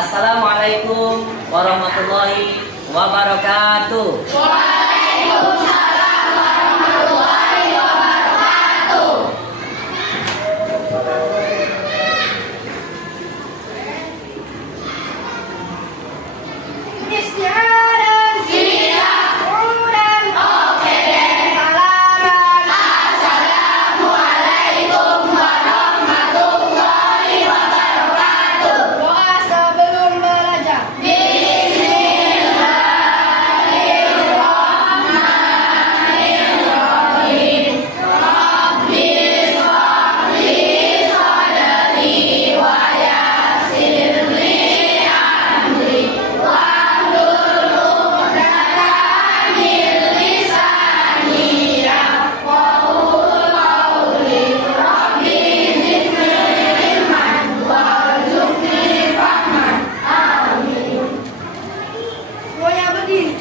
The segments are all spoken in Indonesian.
Assalamualaikum warahmatullahi wabarakatuh. Waalaikumsalam warahmatullahi wabarakatuh. Istiaran siap. Uran oke deh. Salaman. Assalamualaikum warahmatullahi wabarakatuh. Doa sebelum belajar. Bismillahirrahmanirrahim. Rabbi sholli sadri wa yassirli amri wahlul uqdatam min lisani yafqahu qawli. Rabbi zidni ilman warzuqni fahman. Amin. Semuanya berdiri.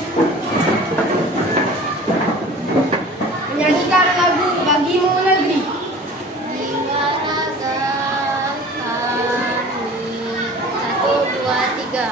Menyanyikan lagu Bagimu Negeri. Hingga nazar kami 1, 2, 3.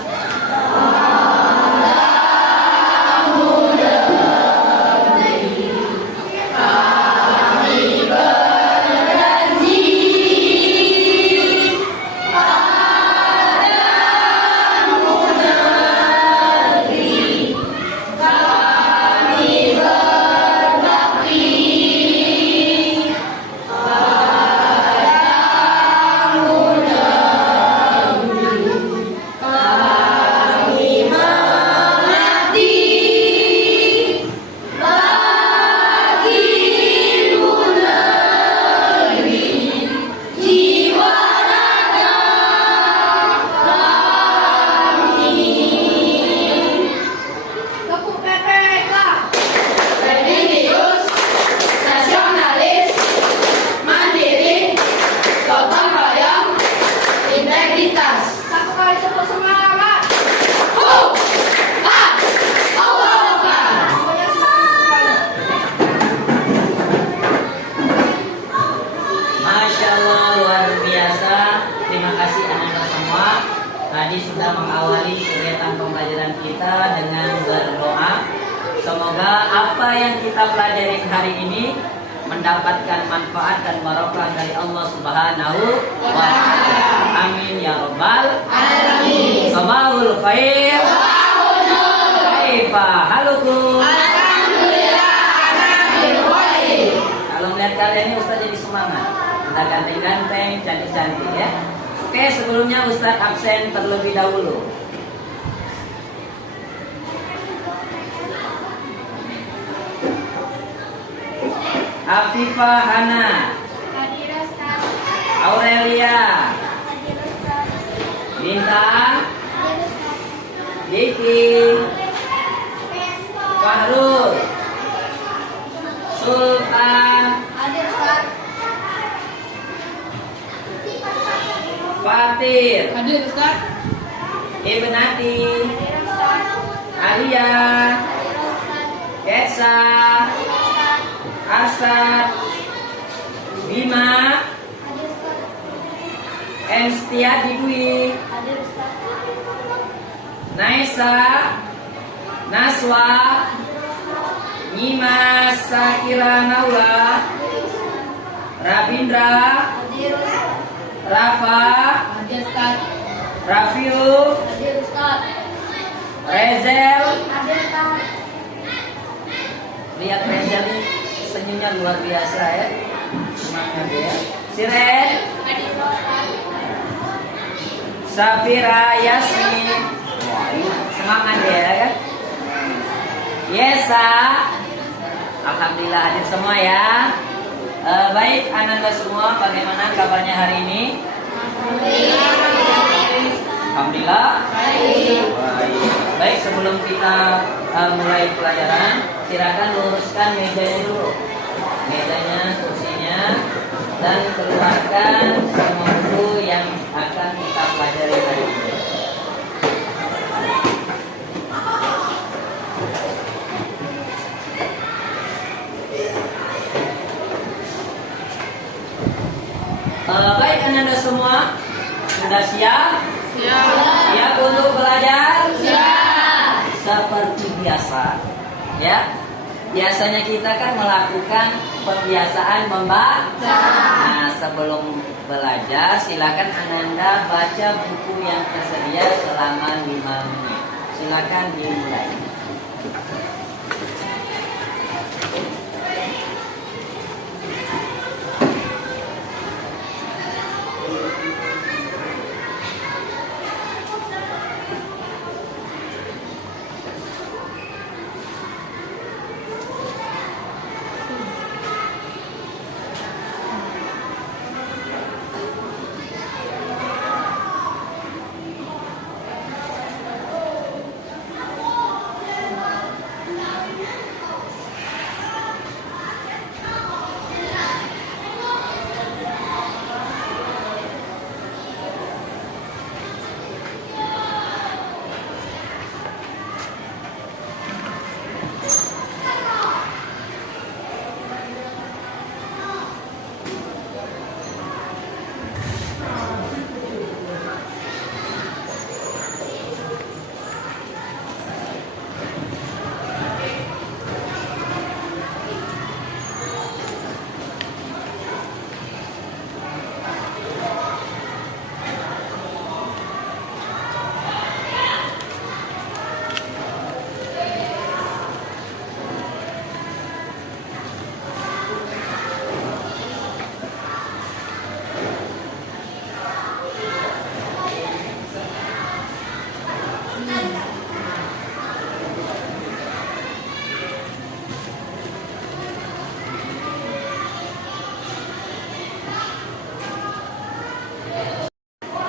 Tepuk PPK. Religius, nasionalis, mandiri, gotong royong, integritas. Satu kali sebut semangat. Allah Akbar. Semuanya silakan kembali. Masya Allah, luar biasa. Terima kasih anak-anak semua. Tadi sudah mengawali kegiatan pembelajaran kita dengan berdoa. Semoga apa yang kita pelajari hari ini mendapatkan manfaat dan barokah dari Allah Subhanahu wa Ta'ala. Amin ya rabbal Alamin. Sabahul khair. Kaifa halukum? Alhamdulillah, ana bil khair. Kalau melihat kalian ini Ustaz jadi semangat. Kita ganteng-ganteng, cantik-cantik ya. Oke, sebelumnya Ustaz absen terlebih dahulu. Afifah Hana, Aurelia, Bintang, Diki, Fahrul, Sultan, Fatir, Hadir Ustaz. Ibnati, Alia, Kesa, Asad, Bima, Enstiadi Dwi, Naisa, Naswa, Nima Sakira Naula, Rabindra, Rafa, Hadir Ustaz. Rafiu, Hadir Ustaz. Rezel. Hadir Ustaz. Lihat Rezel ini senyumnya luar biasa ya. Semangat ya. Siren, Hadir Ustaz. Safira, Yasmin. Wah, ini semangat ya kan. Yesa. Alhamdulillah hadir semua ya. Baik anak-anak semua, bagaimana kabarnya hari ini? Alhamdulillah. Baik. Baik, sebelum kita mulai pelajaran, silakan luruskan mejanya dulu. Mejanya, kursinya, dan keluarkan semua buku yang akan kita pelajari hari ini. Baik anak-anak semua, sudah siap? Siap. Siap untuk belajar? Siap. Seperti biasa, ya. Biasanya kita kan melakukan pembiasaan membaca. Nah, sebelum belajar, silakan Ananda baca buku yang tersedia selama 5 menit. Silakan dimulai.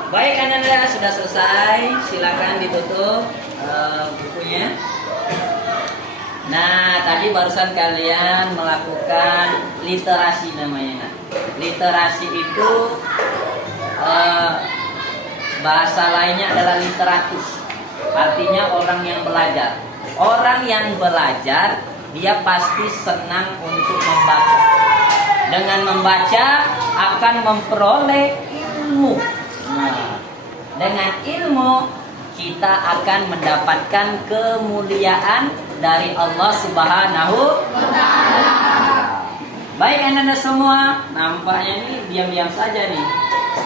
Baik, Ananda sudah selesai. Silakan ditutup bukunya. Nah, tadi barusan kalian melakukan literasi namanya. Nah, literasi itu bahasa lainnya adalah literatus. Artinya orang yang belajar. Orang yang belajar dia pasti senang untuk membaca. Dengan membaca akan memperoleh ilmu. Nah, dengan ilmu kita akan mendapatkan kemuliaan dari Allah Subhanahu wa Ta'ala. Baik, Anda semua, nampaknya nih diam-diam saja nih.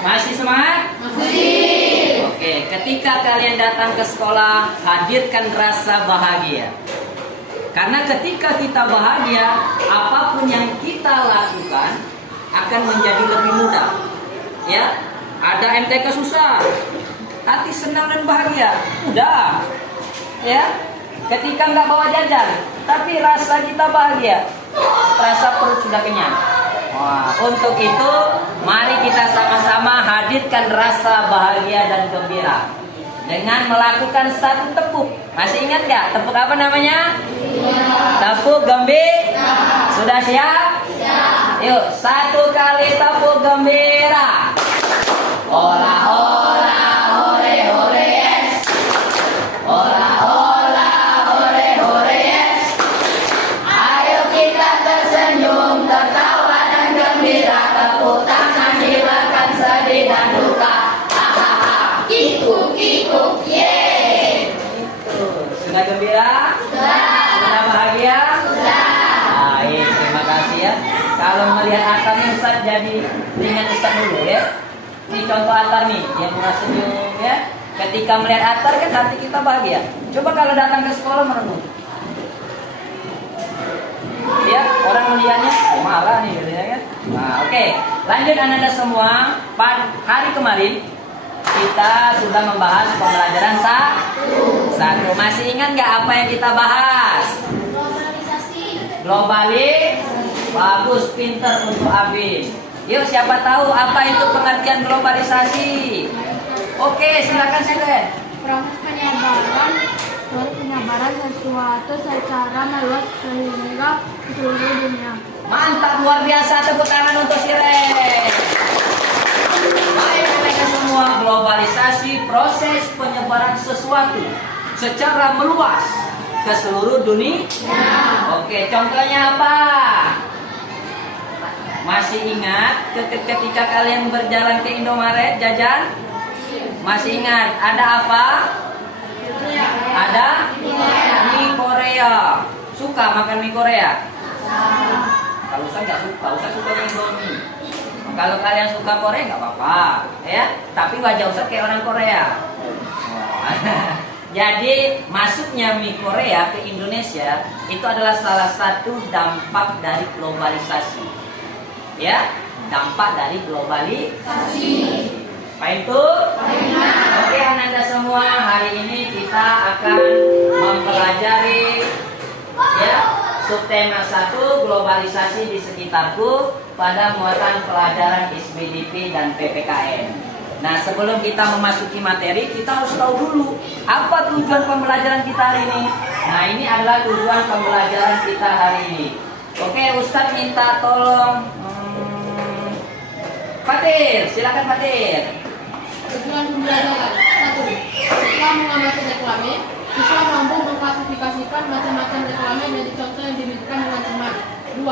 Masih semangat? Masih. Oke, ketika kalian datang ke sekolah, hadirkan rasa bahagia. Karena ketika kita bahagia, apapun yang kita lakukan akan menjadi lebih mudah. Ya, ada MTK susah, tapi senang dan bahagia, mudah. Ya, ketika nggak bawa jajan, tapi rasa kita bahagia, rasa perut sudah kenyang. Wah, untuk itu, mari kita sama-sama hadirkan rasa bahagia dan gembira dengan melakukan satu tepuk. Masih ingat nggak? Tepuk apa namanya? Tepuk gembira. Sudah siap? Siap. Yuk, satu kali tepuk gembira. Ola ola hore hore yes. Ola ola hore hore yes. Ayo kita tersenyum, tertawa dan gembira, tepuk tangan hilangkan sedih dan duka. Hahaha, kikuk kikuk ye. Itu sudah gembira? Sudah bahagia? Sudah. Baik, terima kasih ya. Kalau melihat akalnya Ustaz jadi ingat Ustaz dulu ya. Ini contoh Atar nih, dia mulai senyum ya. Ketika melihat Atar kan hati kita bahagia. Coba kalau datang ke sekolah merenung. Ya, orang melihatnya marah nih gitu ya kan. Nah, oke. Lanjut Anda semua. Hari kemarin kita sudah membahas pembelajaran satu. Masih ingat nggak apa yang kita bahas? Globalisasi. Bagus, pinter untuk Abin. Yuk, siapa tahu apa itu pengertian globalisasi? Oke, silakan Silen. Proses penyebaran sesuatu secara meluas sehingga ke seluruh dunia. Mantap, luar biasa, tepuk tangan untuk Silen. Baik, mereka semua, globalisasi proses penyebaran sesuatu secara meluas ke seluruh dunia. Oke, contohnya apa? Masih ingat ketika kalian berjalan ke Indomaret jajan? Masih ingat, ada apa? Ada mie Korea. Suka makan mie Korea? Kalau saya nggak suka, saya suka Indomie. Kalau kalian suka Korea nggak apa-apa, ya. Tapi wajah Ustaz kayak orang Korea. Jadi masuknya mie Korea ke Indonesia itu adalah salah satu dampak dari globalisasi. Ya, dampak dari globalisasi. Baik itu? Oke, anak-anak semua, hari ini kita akan mempelajari ya subtema 1 globalisasi di sekitarku pada muatan pelajaran SBDP dan PPKN. Nah, sebelum kita memasuki materi, kita harus tahu dulu apa tujuan pembelajaran kita hari ini. Nah, ini adalah tujuan pembelajaran kita hari ini. Oke, Ustadz minta tolong Fatir, silakan Fatir. Tujuan pembelajaran 1. Setelah mengamati reklame, siswa mampu mengklasifikasikan macam-macam reklame menjadi contoh yang diberikan dengan cermat. 2.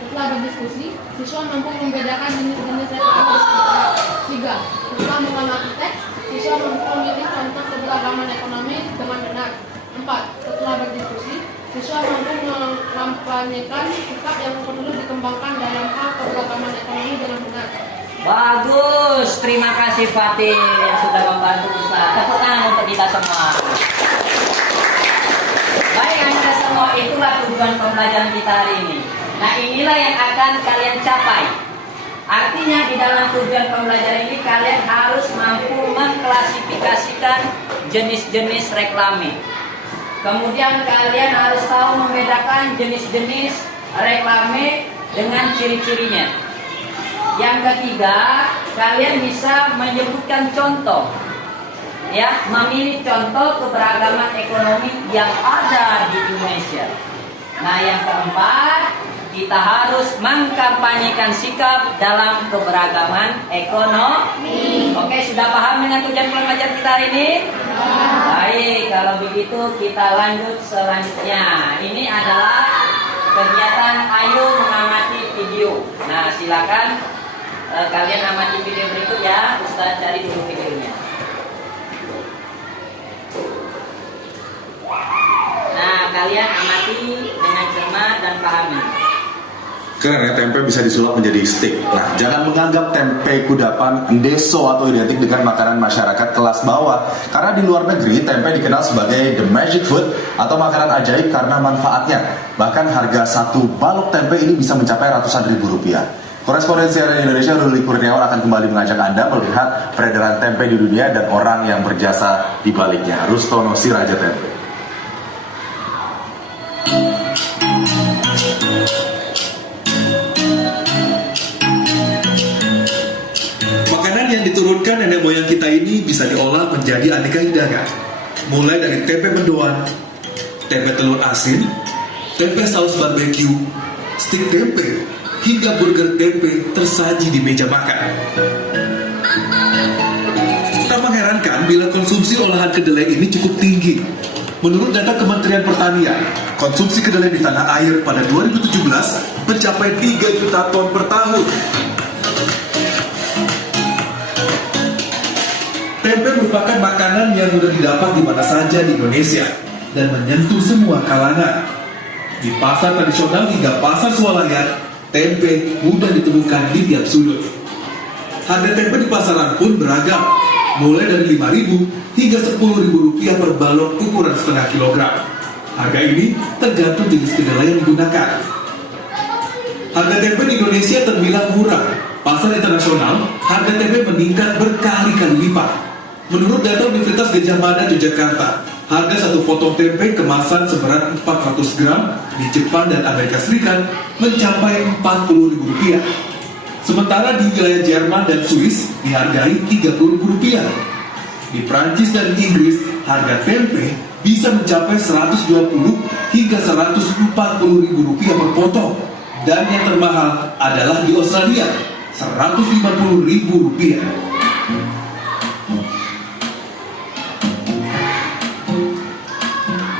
Setelah berdiskusi, siswa mampu membedakan jenis-jenis reklame. 3. Setelah mengamati teks, siswa mampu memilih contoh keberagaman ekonomi dengan benar. 4. Setelah berdiskusi, siswa mampu mengampanyekan sikap yang perlu dikembangkan dalam hal keberagaman ekonomi dengan benar. Bagus, terima kasih Fatih yang sudah membantu Ustaz. Tepuk tangan untuk kita semua. Baik, anak semua, itulah tujuan pembelajaran kita hari ini. Nah, inilah yang akan kalian capai. Artinya di dalam tujuan pembelajaran ini kalian harus mampu mengklasifikasikan jenis-jenis reklame. Kemudian kalian harus tahu membedakan jenis-jenis reklame dengan ciri-cirinya. Yang ketiga, kalian bisa menyebutkan contoh, ya, memilih contoh keberagaman ekonomi yang ada di Indonesia. Nah, yang keempat, kita harus mengkampanyekan sikap dalam keberagaman ekonomi. Oke, sudah paham dengan tujuan pembelajaran kita hari ini? Baik, kalau begitu kita lanjut selanjutnya. Ini adalah kegiatan Ayo Mengamati Video. Nah, silakan kalian amati video berikut ya. Ustaz cari dulu videonya. Nah, kalian amati dengan cermat dan pahami. Keren ya, tempe bisa disulap menjadi steak. Nah, jangan menganggap tempe kudapan, ndeso atau identik dengan makanan masyarakat kelas bawah. Karena di luar negeri, tempe dikenal sebagai the magic food atau makanan ajaib karena manfaatnya. Bahkan harga satu balok tempe ini bisa mencapai ratusan ribu rupiah. Korespondensi CNN Indonesia Ruli Kurniawan akan kembali mengajak Anda melihat peredaran tempe di dunia dan orang yang berjasa di baliknya. Rustono, si Raja Tempe. Makanan yang diturunkan nenek moyang kita ini bisa diolah menjadi aneka hidangan. Mulai dari tempe mendoan, tempe telur asin, tempe saus barbeque, stik tempe, hingga burger tempe tersaji di meja makan. Tak mengherankan bila konsumsi olahan kedelai ini cukup tinggi. Menurut data Kementerian Pertanian, konsumsi kedelai di tanah air pada 2017 mencapai 3 juta ton per tahun. Tempe merupakan makanan yang mudah didapat di mana saja di Indonesia dan menyentuh semua kalangan. Di pasar tradisional hingga pasar swalayan, tempe mudah ditemukan di tiap sudut. Harga tempe di pasaran pun beragam, mulai dari 5.000 hingga 10.000 rupiah per balok ukuran setengah kilogram. Harga ini tergantung jenis kedelai yang digunakan. Harga tempe di Indonesia terbilang murah. Pasar internasional, harga tempe meningkat berkali-kali lipat. Menurut data Universitas Gadjah Mada Yogyakarta, harga satu potong tempe kemasan seberat 400 gram di Jepang dan Amerika Serikat mencapai Rp40.000. Sementara di wilayah Jerman dan Swiss dihargai Rp30.000. Di Prancis dan Inggris, harga tempe bisa mencapai Rp120 hingga Rp140.000 per potong. Dan yang termahal adalah di Australia, Rp150.000.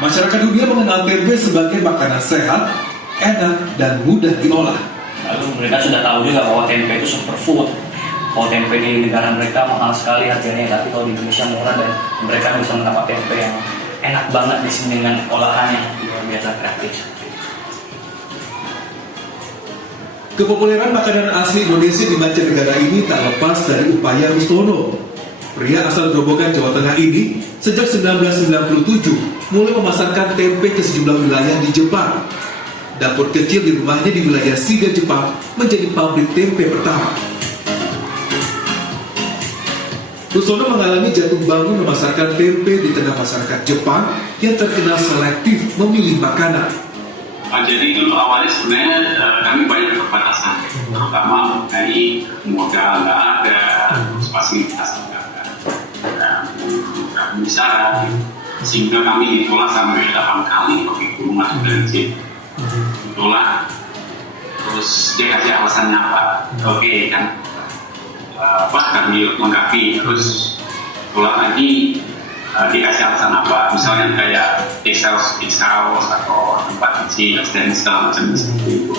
Masyarakat dunia mengenal tempe sebagai makanan sehat, enak, dan mudah diolah. Lalu mereka sudah tahu juga bahwa tempe itu superfood. kalau tempe di negara mereka mahal sekali harganya, tapi kalau di Indonesia murah dan mereka bisa mendapat tempe yang enak banget di sini dengan olahan yang luar biasa kreatif. Kepopuleran makanan asli Indonesia di mancanegara ini tak lepas dari upaya Rustono. Pria asal Grobogan, Jawa Tengah ini sejak 1997 mulai memasarkan tempe ke sejumlah wilayah di Jepang. Dapur kecil di rumahnya di wilayah Shiga, Jepang menjadi pabrik tempe pertama. Rustono mengalami jatuh bangun memasarkan tempe di tengah masyarakat Jepang yang terkenal selektif memilih makanan. Jadi dulu awalnya sebenarnya kami banyak keterbatasan, terutama dari modal nggak ada, fasilitas nggak ada, nggak bisa, sehingga kami ditolak sampai 8 kali waktu itu masuk dari situ. Ditolak, terus dia kasih alasannya apa? Oke kan, pas kami lengkapi, terus tolak lagi. Dikasih alasan apa, misalnya kayak house atau tempat kecil dan segala macam seperti itu.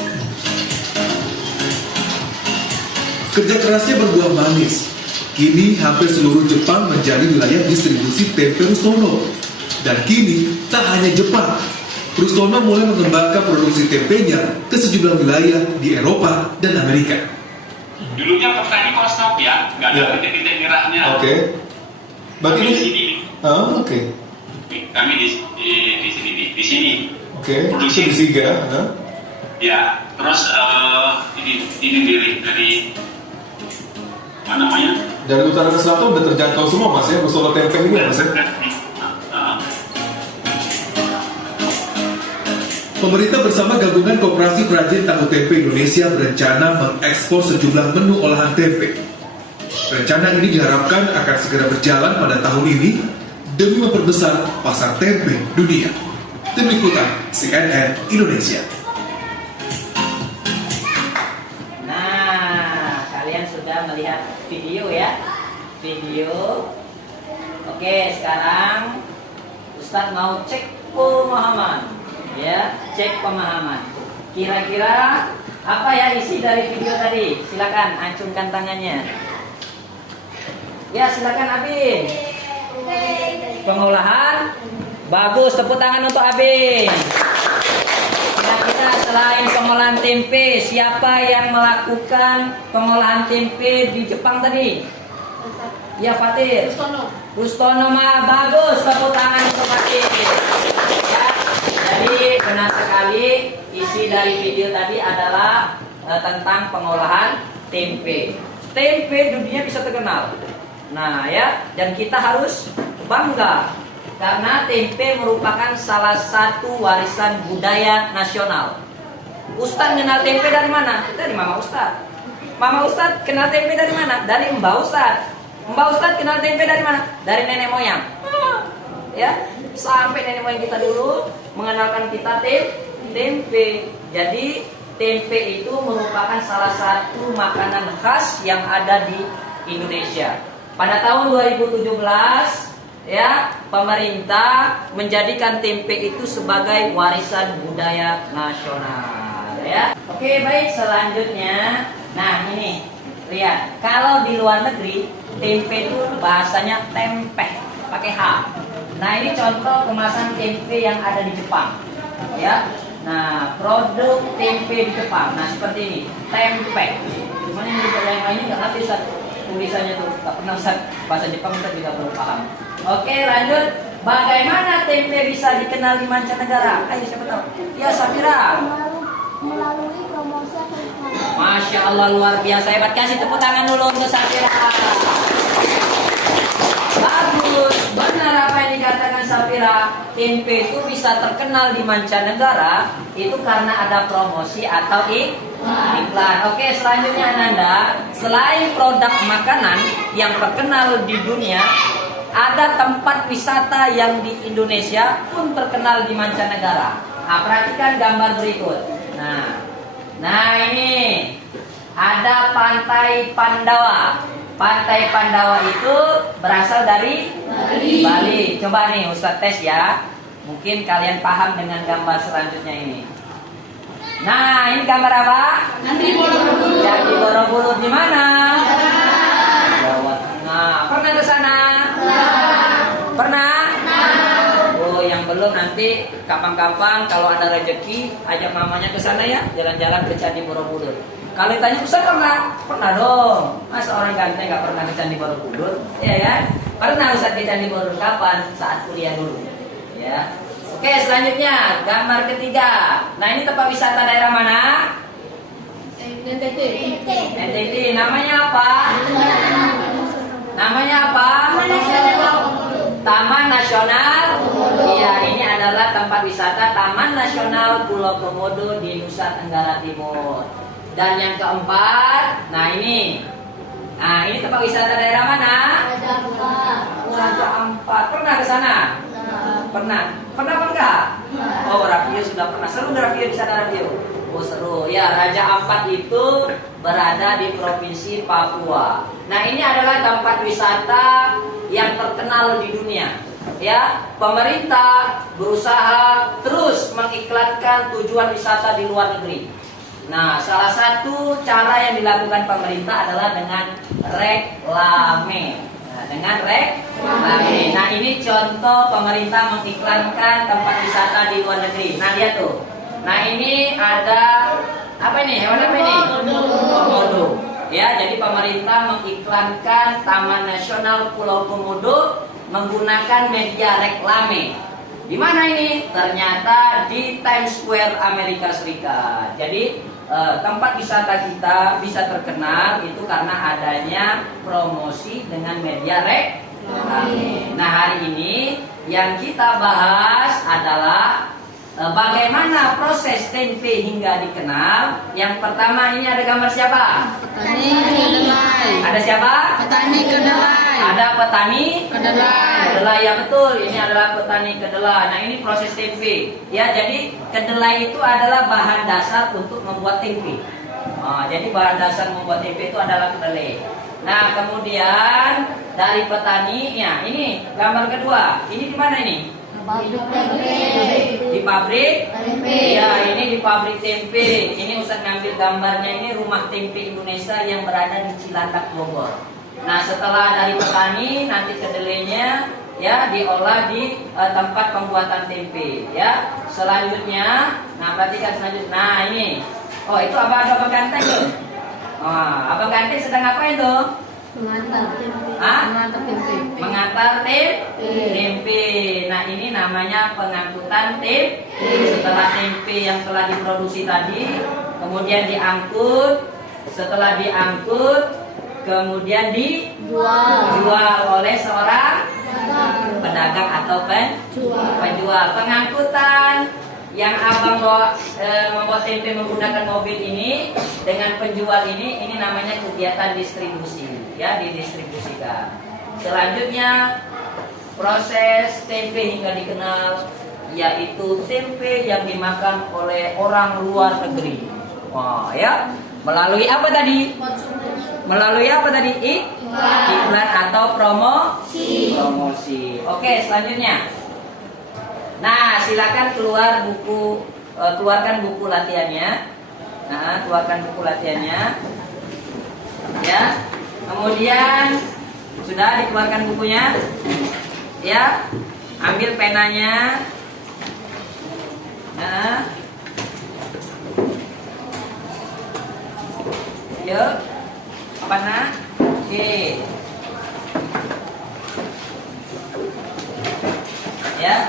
Kerja kerasnya berbuah manis. Kini hampir seluruh Jepang menjadi wilayah distribusi tempe Rustono. Dan kini tak hanya Jepang, Rustono mulai mengembangkan produksi tempenya ke sejumlah wilayah di Eropa dan Amerika. Dulunya petani kosong ya, nggak ada titik-titik merahnya. Oke. Berarti di sini. Oke. Kami di sini. Oke. Produksi Di Shiga. Ya, terus ini dari mana namanya? Dari utara ke selatan udah terjangkau semua mas ya, Rustono tempe ini ya mas ya. Pemerintah bersama Gabungan Koperasi Perajin Tahu Tempe Indonesia berencana mengekspor sejumlah menu olahan tempe. Rencana ini diharapkan akan segera berjalan pada tahun ini demi memperbesar pasar tempe dunia. Tim Liputan CNN Indonesia. Nah, kalian sudah melihat video ya? Video. Oke, sekarang Ustadz mau cek pemahaman. Ya, cek pemahaman. Kira-kira apa ya isi dari video tadi? Silakan acungkan tangannya. Ya, silakan Abin. Pengolahan. Bagus, tepuk tangan untuk Abin. Kira-kira selain pengolahan tempe, siapa yang melakukan pengolahan tempe di Jepang tadi? Ya, Fatir. Rustono mah bagus, tepuk tangan untuk Fatir. Ya, jadi benar sekali isi dari video tadi adalah tentang pengolahan tempe. Tempe dunia bisa terkenal. Nah ya, dan kita harus bangga karena tempe merupakan salah satu warisan budaya nasional. Ustadz kenal tempe dari mana? Dari Mama Ustadz. Mama Ustadz kenal tempe dari mana? Dari Mbak Ustadz. Mbak Ustadz kenal tempe dari mana? Dari nenek moyang. Ya, sampai nenek moyang kita dulu mengenalkan kita tempe. Jadi tempe itu merupakan salah satu makanan khas yang ada di Indonesia. Pada tahun 2017 ya, pemerintah menjadikan tempe itu sebagai warisan budaya nasional ya. Oke, baik, selanjutnya. Nah, ini lihat, kalau di luar negeri tempe itu bahasanya tempe pakai H. Nah, ini contoh kemasan tempe yang ada di Jepang ya. Nah, produk tempe di Jepang. Nah, seperti ini, tempe. Cuman yang lainnya nggak ngerti tulisannya tuh, nggak pernah bahasa Jepang, kita juga belum paham. Oke, lanjut. Bagaimana tempe bisa dikenal di mancanegara? Ayo, siapa tahu? Ya, Safira. Melalui promosi Afrika. Masya Allah, luar biasa hebat. Kasih tepuk tangan dulu untuk Safira. Bagus, benar apa yang dikatakan Safira. Tempe itu bisa terkenal di mancanegara itu karena ada promosi atau iklan. Oke, selanjutnya Ananda. Selain produk makanan yang terkenal di dunia, ada tempat wisata yang di Indonesia pun terkenal di mancanegara. Nah, perhatikan gambar berikut. Nah ini ada Pantai Pandawa. Pantai Pandawa itu berasal dari Bali. Coba nih Ustadz tes ya. Mungkin kalian paham dengan gambar selanjutnya ini. Nah, ini gambar apa? Nanti Borobudur. Yang di Borobudur di mana? Belum nanti kapan-kapan kalau ada rezeki ajak mamanya ke sana ya, jalan-jalan ke Candi Borobudur. Kalau ditanya Ustaz pernah? Pernah dong. Masa orang ganteng nggak pernah ke Candi Borobudur? Ya kan? Pernah Ustaz ke Candi Borobudur kapan? Saat kuliah dulu. Ya. Oke, selanjutnya gambar ketiga. Nah, ini tempat wisata daerah mana? NTT. NTT. Namanya apa? Namanya apa? Taman Nasional. Iya, ini adalah tempat wisata Taman Nasional Pulau Komodo di Nusa Tenggara Timur. Dan yang keempat, nah ini tempat wisata daerah mana? Raja Ampat. Pernah ke sana? Pernah. Pernah apa enggak? Oh, Raffio sudah pernah. Seru Raffio di sana Raffio. Oh, seru. Ya, Raja Ampat itu berada di Provinsi Papua. Nah, ini adalah tempat wisata yang terkenal di dunia. Ya, pemerintah berusaha terus mengiklankan tujuan wisata di luar negeri. Nah, salah satu cara yang dilakukan pemerintah adalah dengan reklame. Nah, ini contoh pemerintah mengiklankan tempat wisata di luar negeri. Nah, lihat tuh. Nah, ini ada apa ini? Hewan apa ini? Komodo. Ya, jadi pemerintah mengiklankan Taman Nasional Pulau Komodo menggunakan media reklame. Di mana ini? Ternyata di Times Square Amerika Serikat. Jadi tempat wisata kita bisa terkenal itu karena adanya promosi dengan media reklame. Nah, hari ini yang kita bahas adalah bagaimana proses tempe hingga dikenal. Yang pertama ini ada gambar siapa? Petani kedelai. Ada siapa? Petani kedelai. Ada petani Kedelai. kedelai, ya betul. Ini adalah petani kedelai. Nah, ini proses tempe. Ya, jadi kedelai itu adalah bahan dasar untuk membuat tempe. Jadi bahan dasar membuat tempe itu adalah kedelai. Nah, kemudian dari petani, ya ini gambar kedua. Ini di mana ini? Di pabrik Tempe. Ya, ini di pabrik tempe. Ini Ustaz ngambil gambarnya, ini rumah tempe Indonesia yang berada di Cilandak, Bogor. Nah, setelah dari petani, nanti kedelainya ya diolah di tempat pembuatan tempe. Ya, selanjutnya, nah perhatikan selanjutnya. Nah, ini, oh itu ada abang ganteng tuh. Abang ganteng sedang apa itu? Mengantar tempe. Mengantar tempe. tempe. Nah, ini namanya pengangkutan tempe. Setelah tempe yang telah diproduksi tadi, kemudian diangkut. Setelah diangkut, kemudian dijual oleh seorang pedagang atau penjual. Pengangkutan yang abang membuat tempe menggunakan mobil ini dengan penjual ini namanya kegiatan distribusi. Ya, didistribusikan. Selanjutnya proses tempe hingga dikenal, yaitu tempe yang dimakan oleh orang luar negeri. Wah, ya, melalui apa tadi? Melalui apa tadi? Iklan atau promosi. Oke, selanjutnya. Nah, silakan keluarkan buku latihannya. Nah, keluarkan buku latihannya. Ya. Kemudian sudah dikeluarkan bukunya. Ya. Ambil penanya. Nah. Yuk. Mana? Oke. Ya.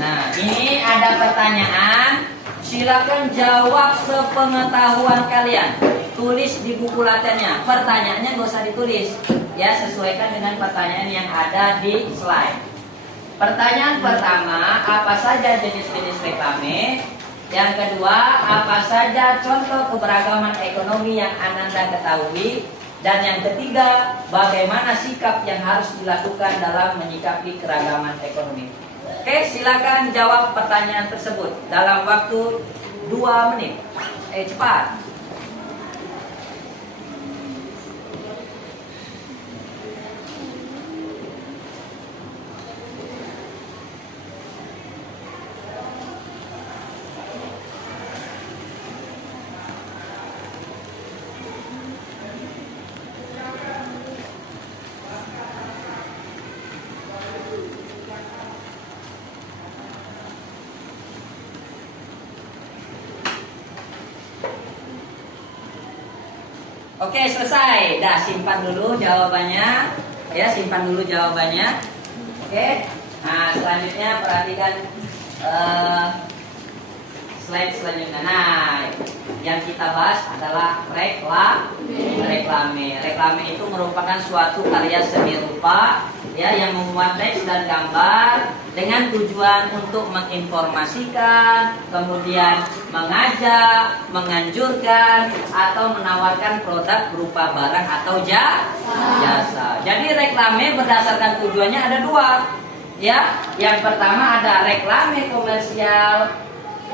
Nah, ini ada pertanyaan. Silakan jawab sepengetahuan kalian. Tulis di buku latihannya. Pertanyaannya nggak usah ditulis. Ya, sesuaikan dengan pertanyaan yang ada di slide. Pertanyaan pertama, apa saja jenis-jenis reklame? Yang kedua, apa saja contoh keberagaman ekonomi yang Ananda ketahui? Dan yang ketiga, bagaimana sikap yang harus dilakukan dalam menyikapi keragaman ekonomi? Oke, silakan jawab pertanyaan tersebut dalam waktu 2 menit. Cepat. Oke, selesai. Dah, simpan dulu jawabannya. Ya, simpan dulu jawabannya. Oke. Nah, selanjutnya perhatikan slide selanjutnya. Nah, yang kita bahas adalah reklame. Reklame itu merupakan suatu karya seni rupa ya yang memuat teks dan gambar dengan tujuan untuk menginformasikan, kemudian mengajak, menganjurkan atau menawarkan produk berupa barang atau jasa. Jadi reklame berdasarkan tujuannya ada dua. Ya, yang pertama ada reklame komersial.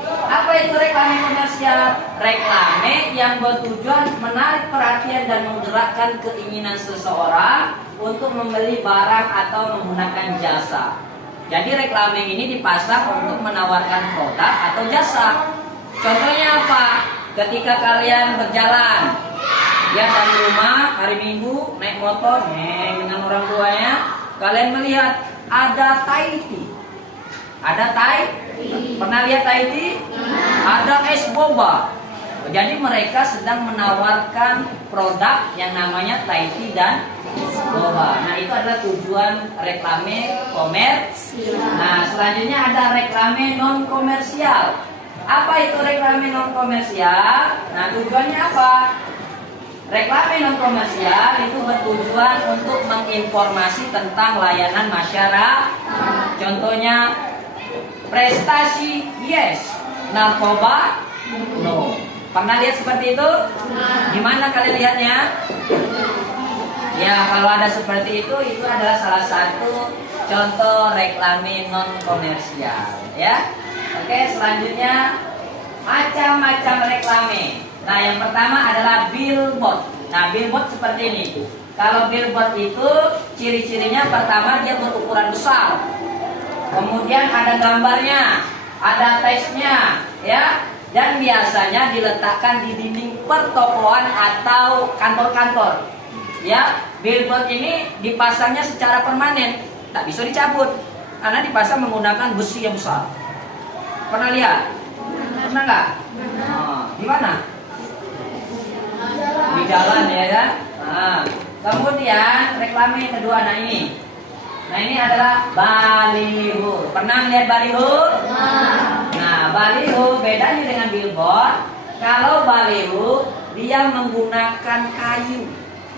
Apa itu reklame komersial? Reklame yang bertujuan menarik perhatian dan menggerakkan keinginan seseorang untuk membeli barang atau menggunakan jasa. Jadi reklame ini dipasang untuk menawarkan produk atau jasa. Contohnya apa? Ketika kalian berjalan ya dari rumah hari Minggu naik motor dengan orang tuanya, kalian melihat ada Thai tea. Ada Thai? Pernah lihat Thai tea? Ada es boba. Jadi mereka sedang menawarkan produk yang namanya Thai tea dan boba. Nah, itu adalah tujuan reklame komersial. Nah, selanjutnya ada reklame non komersial. Apa itu reklame non komersial? Nah, tujuannya apa? Reklame non komersial itu bertujuan untuk menginformasi tentang layanan masyarakat. Contohnya prestasi yes, narkoba no. Pernah lihat seperti itu? Di mana kalian lihatnya? Ya, kalau ada seperti itu adalah salah satu contoh reklame non komersial. Ya, oke. Selanjutnya macam-macam reklame. Nah, yang pertama adalah billboard. Nah, billboard seperti ini. Kalau billboard itu ciri-cirinya pertama dia berukuran besar. Kemudian ada gambarnya, ada teksnya, ya. Dan biasanya diletakkan di dinding pertokoan atau kantor-kantor. Ya, billboard ini dipasangnya secara permanen, tak bisa dicabut karena dipasang menggunakan besi yang besar. Pernah lihat? Pernah nggak? Di mana? Di jalan ya kan? Nah, kemudian reklame kedua, nah ini adalah baliho. Pernah lihat baliho? Nah, baliho bedanya dengan billboard. Kalau baliho dia menggunakan kayu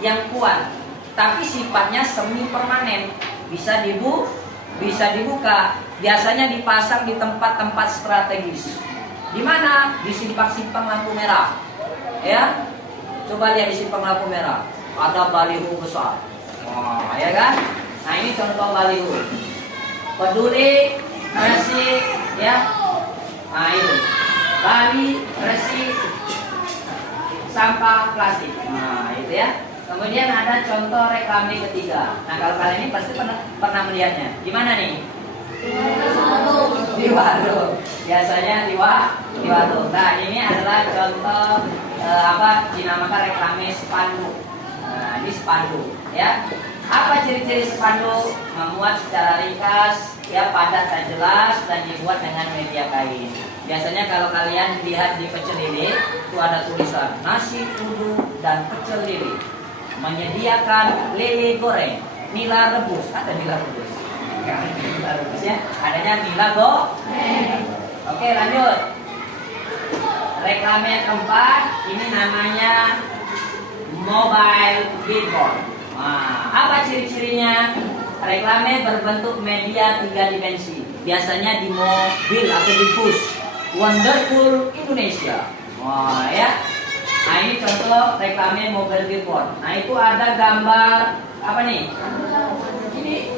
yang kuat, tapi sifatnya semi permanen, bisa dibuka. Biasanya dipasang di tempat-tempat strategis. Di mana? Di simpang-simpang lampu merah. Ya, coba lihat di simpang lampu merah. Ada baliho besar. Wah, ya kan? Nah, ini contoh baliho. Peduli, resik, ya. Nah, itu. Bali, resik, sampah plastik. Nah, itu ya. Kemudian ada contoh reklame ketiga. Nah, kalau kalian ini pasti pernah melihatnya. Di mana nih? Di warung. Biasanya di warung. Nah, ini adalah contoh dinamakan reklame spanduk. Nah, ini spanduk, ya. Apa ciri-ciri spanduk? Memuat secara ringkas, ya, padat dan jelas, dan dibuat dengan media kain. Biasanya kalau kalian lihat di pecel lele itu ada tulisan nasi uduk dan pecel lele menyediakan lele goreng, nila rebus. Ada nila rebus? Nila rebus ya. Adanya nila goreng. Oke, lanjut. Reklame yang keempat ini namanya mobile billboard. Nah, apa ciri-cirinya? Reklame berbentuk media 3 dimensi. Biasanya di mobil atau di bus. Wonderful Indonesia. Wah, ya. Nah, ini contoh reklame mobile billboard. Nah, itu ada gambar apa nih? Ini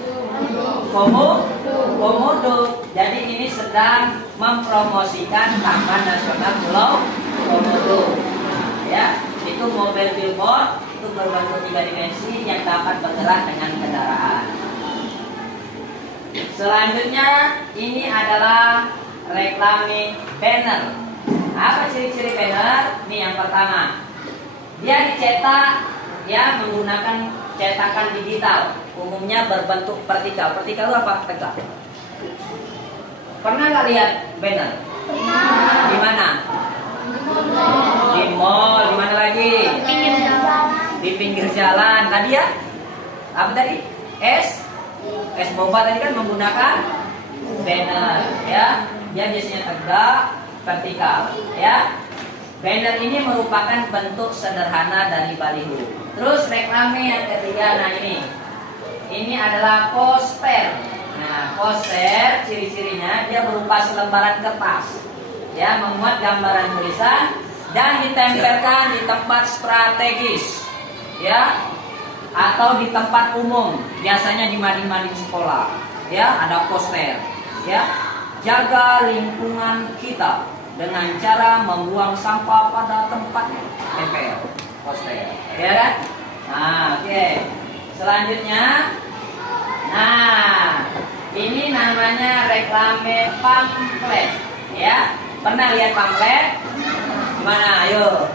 komodo. Jadi ini sedang mempromosikan Taman Nasional Pulau Komodo. Nah, ya, itu mobile billboard, itu berbentuk 3 dimensi yang dapat bergerak dengan kendaraan. Selanjutnya ini adalah reklame banner. Apa ciri-ciri banner? Ini yang pertama. Dia dicetak ya menggunakan cetakan digital. Umumnya berbentuk vertikal. Vertikal itu apa? Tegak. Pernah nggak lihat banner? Di mana? Di mall. Di mana lagi? berjalan tadi ya. Apa tadi? S boba tadi kan menggunakan banner ya. Dia biasanya tegak, vertikal ya. Banner ini merupakan bentuk sederhana dari baliho. Terus reklame yang ketiga, nah ini adalah poster. Nah, poster ciri-cirinya dia berupa selembaran kertas ya, memuat gambaran tulisan dan ditempelkan di tempat strategis ya, atau di tempat umum, biasanya di mading-mading sekolah ya, ada poster ya. Jaga lingkungan kita dengan cara membuang sampah pada tempatnya, tempel poster ya kan. Nah, oke. Selanjutnya, nah ini namanya reklame pamflet ya. Pernah lihat pamflet? Mana? Ayo.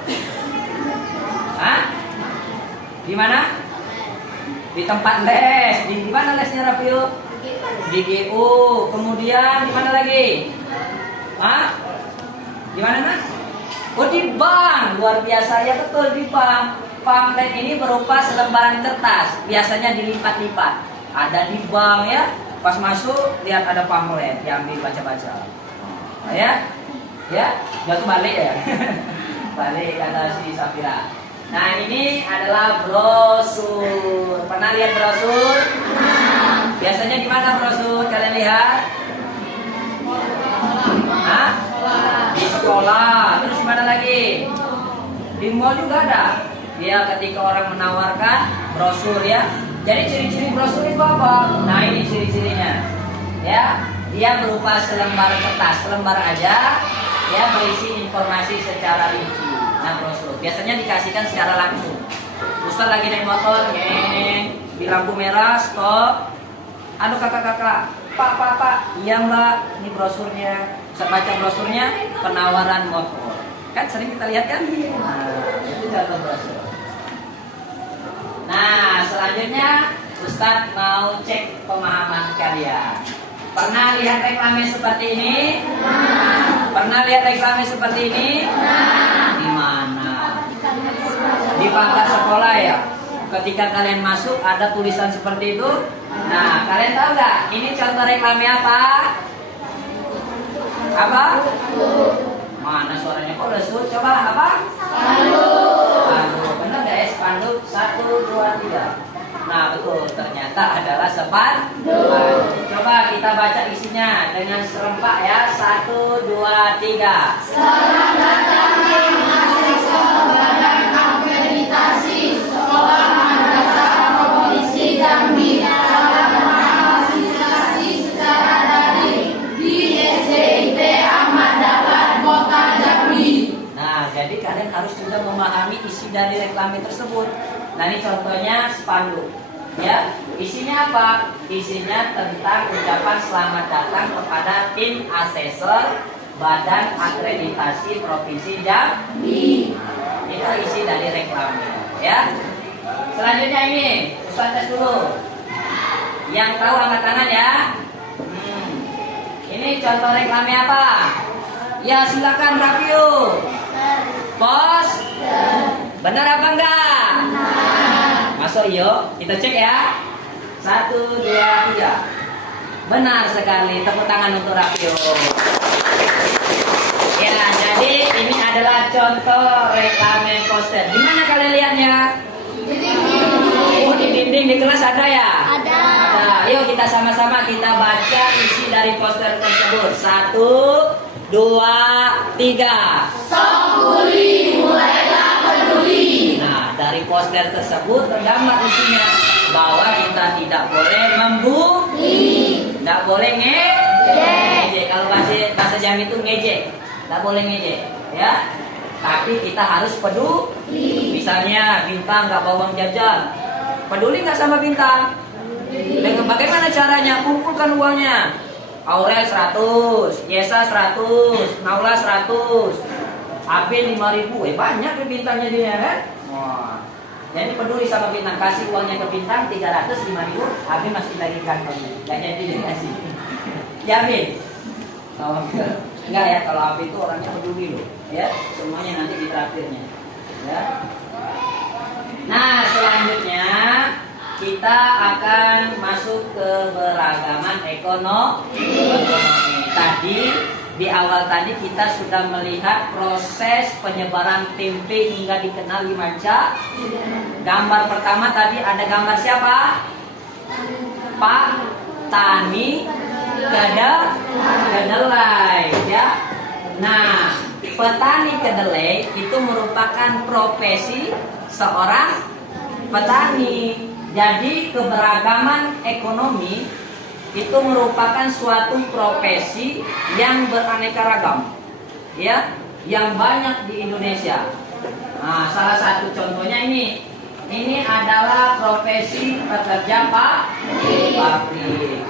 Hah? Di mana? Di tempat les. Di mana lesnya, Rafio? Di GU. Kemudian di mana lagi? Hah? Di mana, Mas? Oh, di bank. Luar biasa ya, betul, di bank. Pamflet ini berupa selembaran kertas, biasanya dilipat-lipat. Ada di bank ya. Pas masuk lihat ada pamflet, diambil baca-baca. Ya. Ya, jatuh balik ya. Balik kata si Safira. Nah, ini adalah brosur. Pernah lihat brosur? Biasanya di mana brosur? Kalian lihat? Hah? Di sekolah. Terus di mana lagi? Di mall juga ada. Ya, ketika orang menawarkan brosur ya. Jadi ciri-ciri brosur itu apa? Nah, ini ciri-cirinya. Ya, dia berupa selembar kertas, selembar aja. Ya, berisi informasi secara rinci. Nah, brosur biasanya dikasihkan secara langsung. Ustaz lagi naik motor, di lampu merah, stop. Aduh kakak-kakak, pak, iya mbak, ini brosurnya. Ustaz baca brosurnya, penawaran motor. Kan sering kita lihat kan? Nah, itu jatuh brosur. Nah, selanjutnya Ustaz mau cek pemahaman kalian. Pernah lihat reklame seperti ini? Pernah lihat reklame seperti ini? Di mana? Di pagar sekolah ya. Ketika kalian masuk ada tulisan seperti itu. Nah, kalian tahu nggak? Ini contoh reklame apa? Apa? Mana suaranya kok lesut? Coba apa? Spanduk. Benar nggak ya spanduk? 1, 2, 3. Nah, betul. Ternyata adalah spanduk. Coba kita baca isinya dengan serempak ya. 1, 2, 3. Selamat datang di mahasiswa Badan Akreditasi Sekolah Madrasah Provinsi Jambi dalam akreditasi secara daring di SDIT Ahmad Dahlan, Kota Jambi. Nah, jadi kalian harus sudah memahami isi dari reklame tersebut. Nah, ini contohnya spanduk. Ya, isinya apa? Isinya tentang ucapan selamat datang kepada tim asesor Badan Akreditasi Provinsi Jambi. Itu isi dari reklame, ya. Selanjutnya ini, Ustaz tes dulu. Yang tahu angkat tangan ya. Ini contoh reklame apa? Ya, silakan Rafio. Pos. Benar apa enggak? Masuk yuk, kita cek ya. 1, 2, 3. Benar sekali, tepuk tangan untuk Rafio. Ya, jadi ini adalah contoh reklame poster. Di mana kalian lihatnya? Oh, di dinding di kelas ada ya? Ada. Yuk kita sama-sama kita baca isi dari poster tersebut. 1, 2, 3. Sokuli mulailah peduli. Nah, dari poster tersebut tergambar isinya bahwa kita tidak boleh tidak boleh ngejek. Kalau bahasa Jambi itu ngejek, tidak boleh ngejek, ya. Tapi kita harus peduli. Misalnya Bintang nggak bawa uang jajan, peduli nggak sama Bintang? Dengan bagaimana caranya? Kumpulkan uangnya. Aurel 100, Yesa 100, Naula 100, Abin 5.000. Banyak ke Bintangnya dia kan? Wah. Jadi peduli sama Bintang, kasih uangnya ke Bintang 300, 5.000, Abin masih lagi kantongnya. Gak jadi dikasih. Jamin. Oh, enggak ya, kalau Abin itu orangnya peduli loh, ya. Semuanya nanti ditraktirnya. Ya. Nah, selanjutnya kita akan masuk ke beragaman ekonomi. Tadi di awal tadi kita sudah melihat proses penyebaran tempe hingga dikenal di manca. Gambar pertama tadi ada gambar siapa? Pak Tani Kedelai, ya. Nah, petani kedelai itu merupakan profesi seorang petani. Jadi keberagaman ekonomi itu merupakan suatu profesi yang beraneka ragam, ya, yang banyak di Indonesia. Nah, salah satu contohnya ini adalah profesi pekerja pabrik.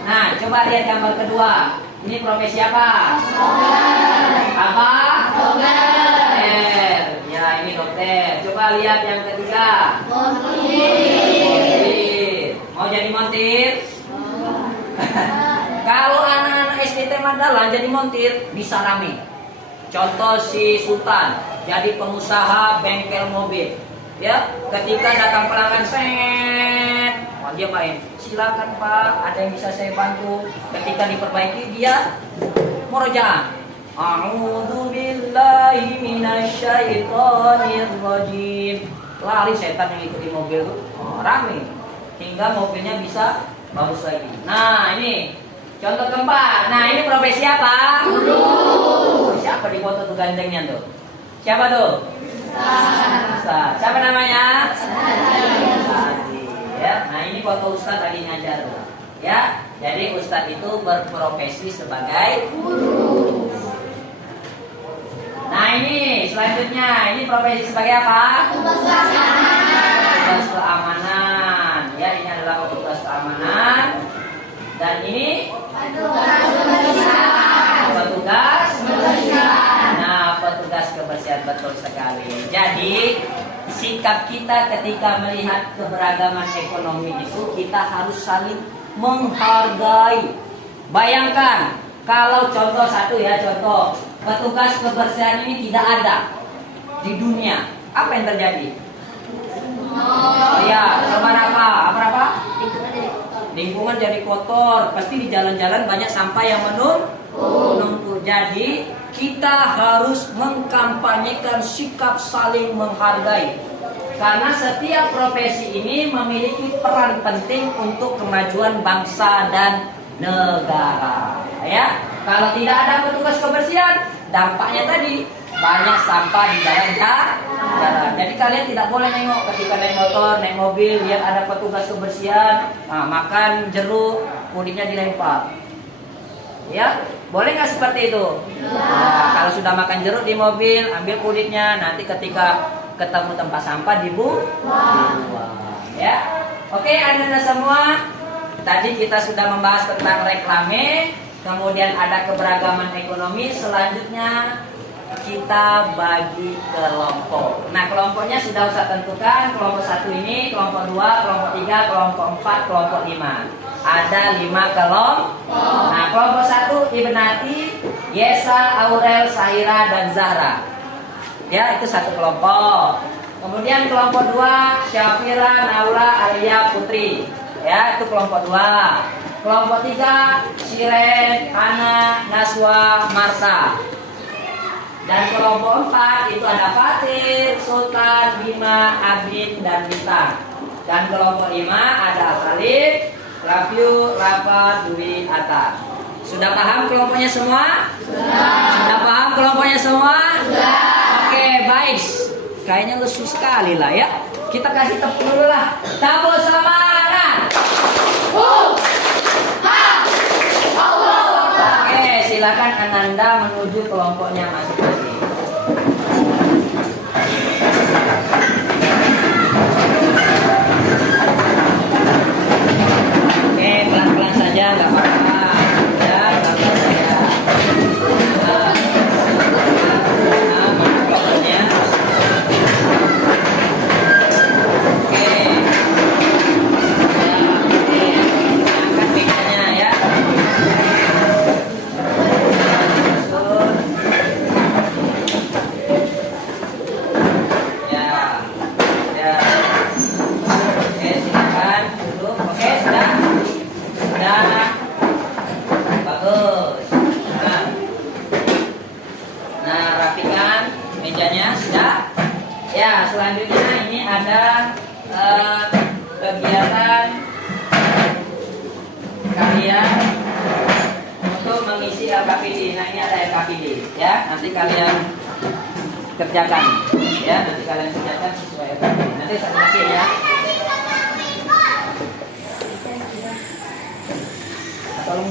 Nah, coba lihat gambar kedua. Ini profesi apa? Apa? Dokter. Ya, ini dokter. Coba lihat yang ketiga. Montir. Mau jadi montir? Kalau anak-anak SDT Mandalan jadi montir bisa rame. Contoh si Sultan jadi pengusaha bengkel mobil. Ya, ketika datang pelanggan set, dia main. Silakan Pak, ada yang bisa saya bantu. Ketika diperbaiki dia murojaah. A'udzu billahi minasyaitonir rajim. Lari setan yang ikut di mobil tuh, rame. Hingga mobilnya bisa bagus lagi. Nah, ini contoh keempat. Nah, ini profesi apa? Guru. Siapa di foto tuh gandengnya tuh? Siapa tuh? Ustaz. Siapa namanya? Ustaz. Ya. Nah, ini foto Ustaz tadi ngajar tuh. Ya. Jadi Ustaz itu berprofesi sebagai guru. Nah, ini selanjutnya, ini profesi sebagai apa? Petugas keamanan. Ya, ini adalah petugas keamanan. Dan ini petugas kebersihan. Nah, petugas kebersihan, betul sekali. Jadi sikap kita ketika melihat keberagaman ekonomi itu, kita harus saling menghargai. Bayangkan kalau contoh satu ya, contoh petugas kebersihan ini tidak ada di dunia, apa yang terjadi? Oh ya, apa? Lingkungan jadi kotor, pasti di jalan-jalan banyak sampah yang menumpuk. Jadi kita harus mengkampanyekan sikap saling menghargai. Karena setiap profesi ini memiliki peran penting untuk kemajuan bangsa dan negara. Ya, kalau tidak ada petugas kebersihan, dampaknya tadi banyak sampah di jalan. Jadi kalian tidak boleh nengok ketika naik motor, naik mobil, lihat ada petugas kebersihan, makan jeruk, kulitnya dilempar. Ya, boleh nggak seperti itu? Nah, kalau sudah makan jeruk di mobil, ambil kulitnya, nanti ketika ketemu tempat sampah dibuang. Ya, oke, anak-anak semua. Tadi kita sudah membahas tentang reklame, kemudian ada keberagaman ekonomi. Selanjutnya kita bagi kelompok. Nah, kelompoknya sudah usah tentukan. Kelompok 1 ini, kelompok 2, kelompok 3, kelompok 4, kelompok 5. Ada 5 kelompok. Nah, kelompok 1 Ibnati, Yesa, Aurel, Sahira, dan Zahra. Ya, itu satu kelompok. Kemudian kelompok 2 Syafira, Naula, Alia, Putri. Ya, itu kelompok 2. Kelompok 3 Siren, Ana, Naswa, Marta. Dan kelompok 4 itu ada Fatir, Sultan, Bima, Abid, dan Bintang. Dan kelompok 5 ada Khalid, Rafiu, Rafa, Dwi, Atta. Sudah paham kelompoknya semua? Sudah paham kelompoknya semua? Oke, baik. Kayaknya lesu sekali lah ya. Kita kasih tepuk dulu lah. Tepuk semangat. Oke, silakan Ananda menuju kelompoknya masing-masing. Oke, pelan-pelan saja, nggak apa-apa. Ya, pelan-pelan saja. Mana kelompoknya? Oke. Ya, oke. Angkat pinggannya ya. selanjutnya ini ada kegiatan kalian untuk mengisi LKPD. Nah, ini ada LKPD ya. Nanti kalian kerjakan ya. Nanti kalian kerjakan sesuai LKPD. Nanti saya kasih ya. Tolong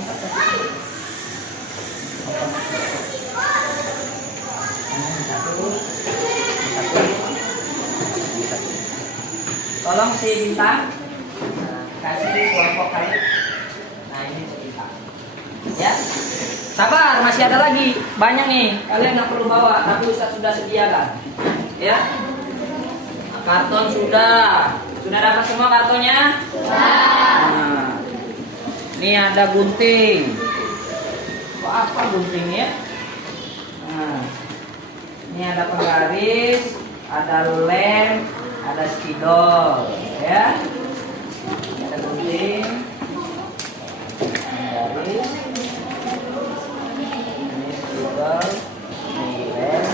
tolong si Bintang kasih kelompok kalian. Nah, ini si Bintang ya. Sabar, masih ada lagi banyak nih, kalian nggak perlu bawa, tapi Ustaz sudah sediakan ya. Karton sudah dapat semua kartonnya? Nah, ini ada gunting. Kok apa guntingnya? Nah, ini ada penggaris, ada lem, ada spidol, ya. Ini ada gunting, penggaris, ini spidol, ini lem.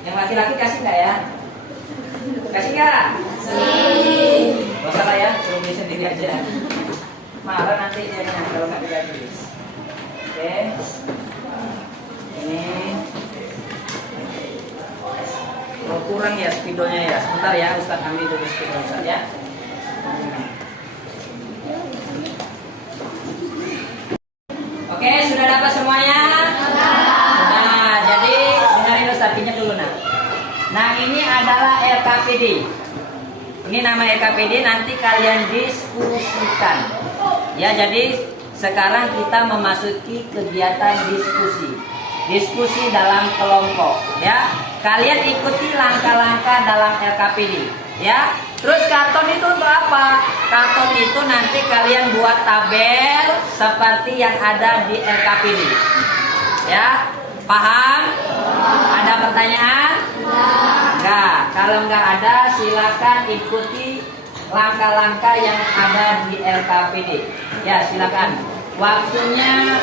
Yang laki-laki kasih nggak ya? Kasih nggak? Gak usah lah ya, suruh beli sendiri aja. Marah nanti dia kalau nggak dibeli. Oke. Ini. Oh, kurang ya spidolnya ya. Sebentar ya, Ustaz ambil dulu spidol Ustaz ya. Oke, sudah dapat semuanya? Nah, jadi dengarin Ustaz, pinjam dulu nah. Nah, ini adalah LKPD. Ini nama LKPD, nanti kalian diskusikan. Ya, jadi sekarang kita memasuki kegiatan diskusi. Diskusi dalam kelompok, ya. Kalian ikuti langkah-langkah dalam LKPD, ya. Terus karton itu untuk apa? Karton itu nanti kalian buat tabel seperti yang ada di LKPD. Ya, paham? Ada pertanyaan? Enggak. Kalau enggak ada, silakan ikuti langkah-langkah yang ada di LKPD. Ya, silakan. Waktunya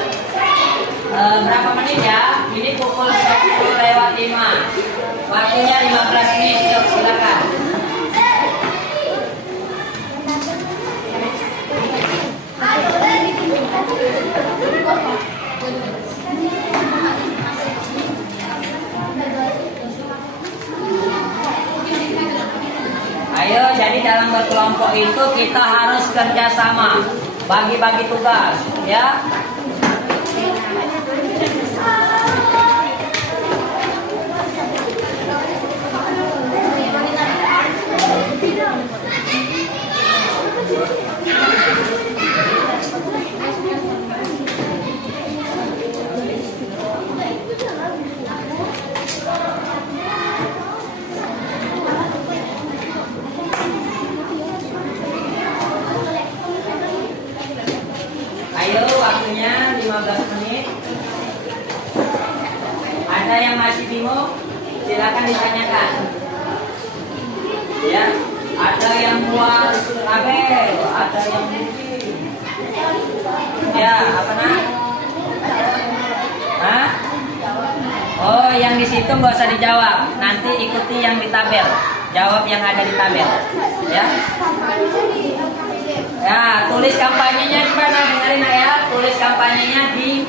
berapa menit ya? Ini pukul 10:05. Waktunya 15 menit. Yuk, silakan. Ayo, jadi dalam berkelompok itu kita harus kerjasama, bagi-bagi tugas, ya. Ayo, waktunya 15 menit. Ada yang masih bingung? Silakan ditanyakan. Ya, ada yang buat tabel, ada yang mungkin. Ya, apa nak? Hah? Oh, yang di situ nggak usah dijawab. Nanti ikuti yang di tabel. Jawab yang ada di tabel. Ya. Ya, tulis kampanyenya di mana? Dengerin ya, tulis kampanyenya di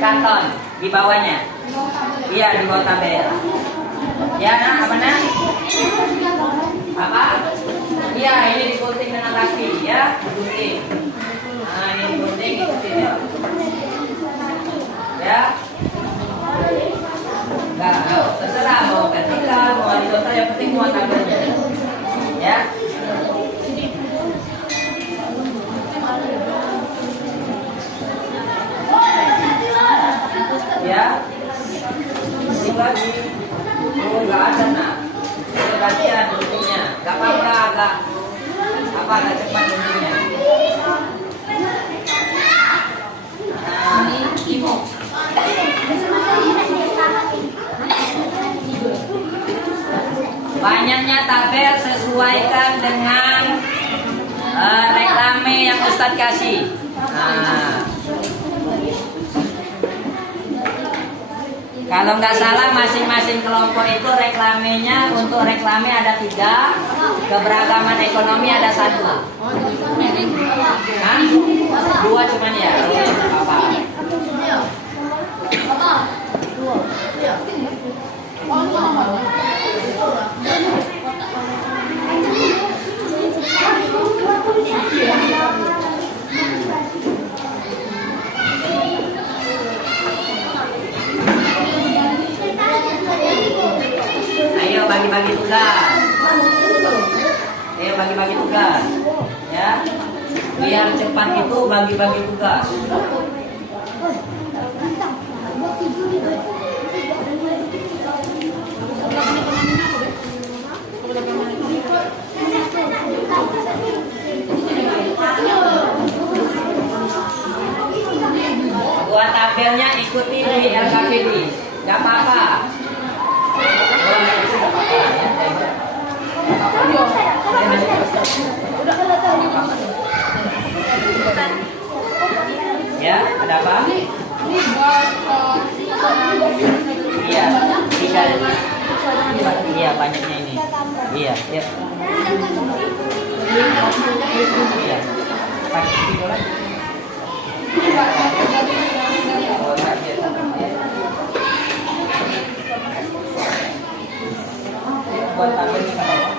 kanton, di bawahnya. Iya, di bawah tabel. Ya, nah, apa nah? Apa? Iya, ini digunting dengan kaki, ya, digunting. Nah, ini digunting, ikutin ya. Ya. Enggak, terserah mau vertikal, mau horizontal, yang penting mau tabelnya. Ya. Ya, ini lagi, nggak ada nak, kebagian guntingnya, nggak apa-apa, agak cepat guntingnya. Ini Imo. Banyaknya tabel sesuaikan dengan reklame yang Ustadz kasih. Nah, kalau nggak salah masing-masing kelompok itu reklamenya, untuk reklame ada 3, keberagaman ekonomi ada 1. Hah? 2 cuman ya? Apa? Ayo bagi-bagi tugas. Ayo bagi-bagi tugas. Ya. Biar cepat itu bagi-bagi tugas. Buat tabelnya ikuti di LKPD. Gak apa-apa. Ya, ada apa? Iya, iya banyaknya ini. Iya, ya. Iya. Pakai video lagi. Buat tabel ini apa?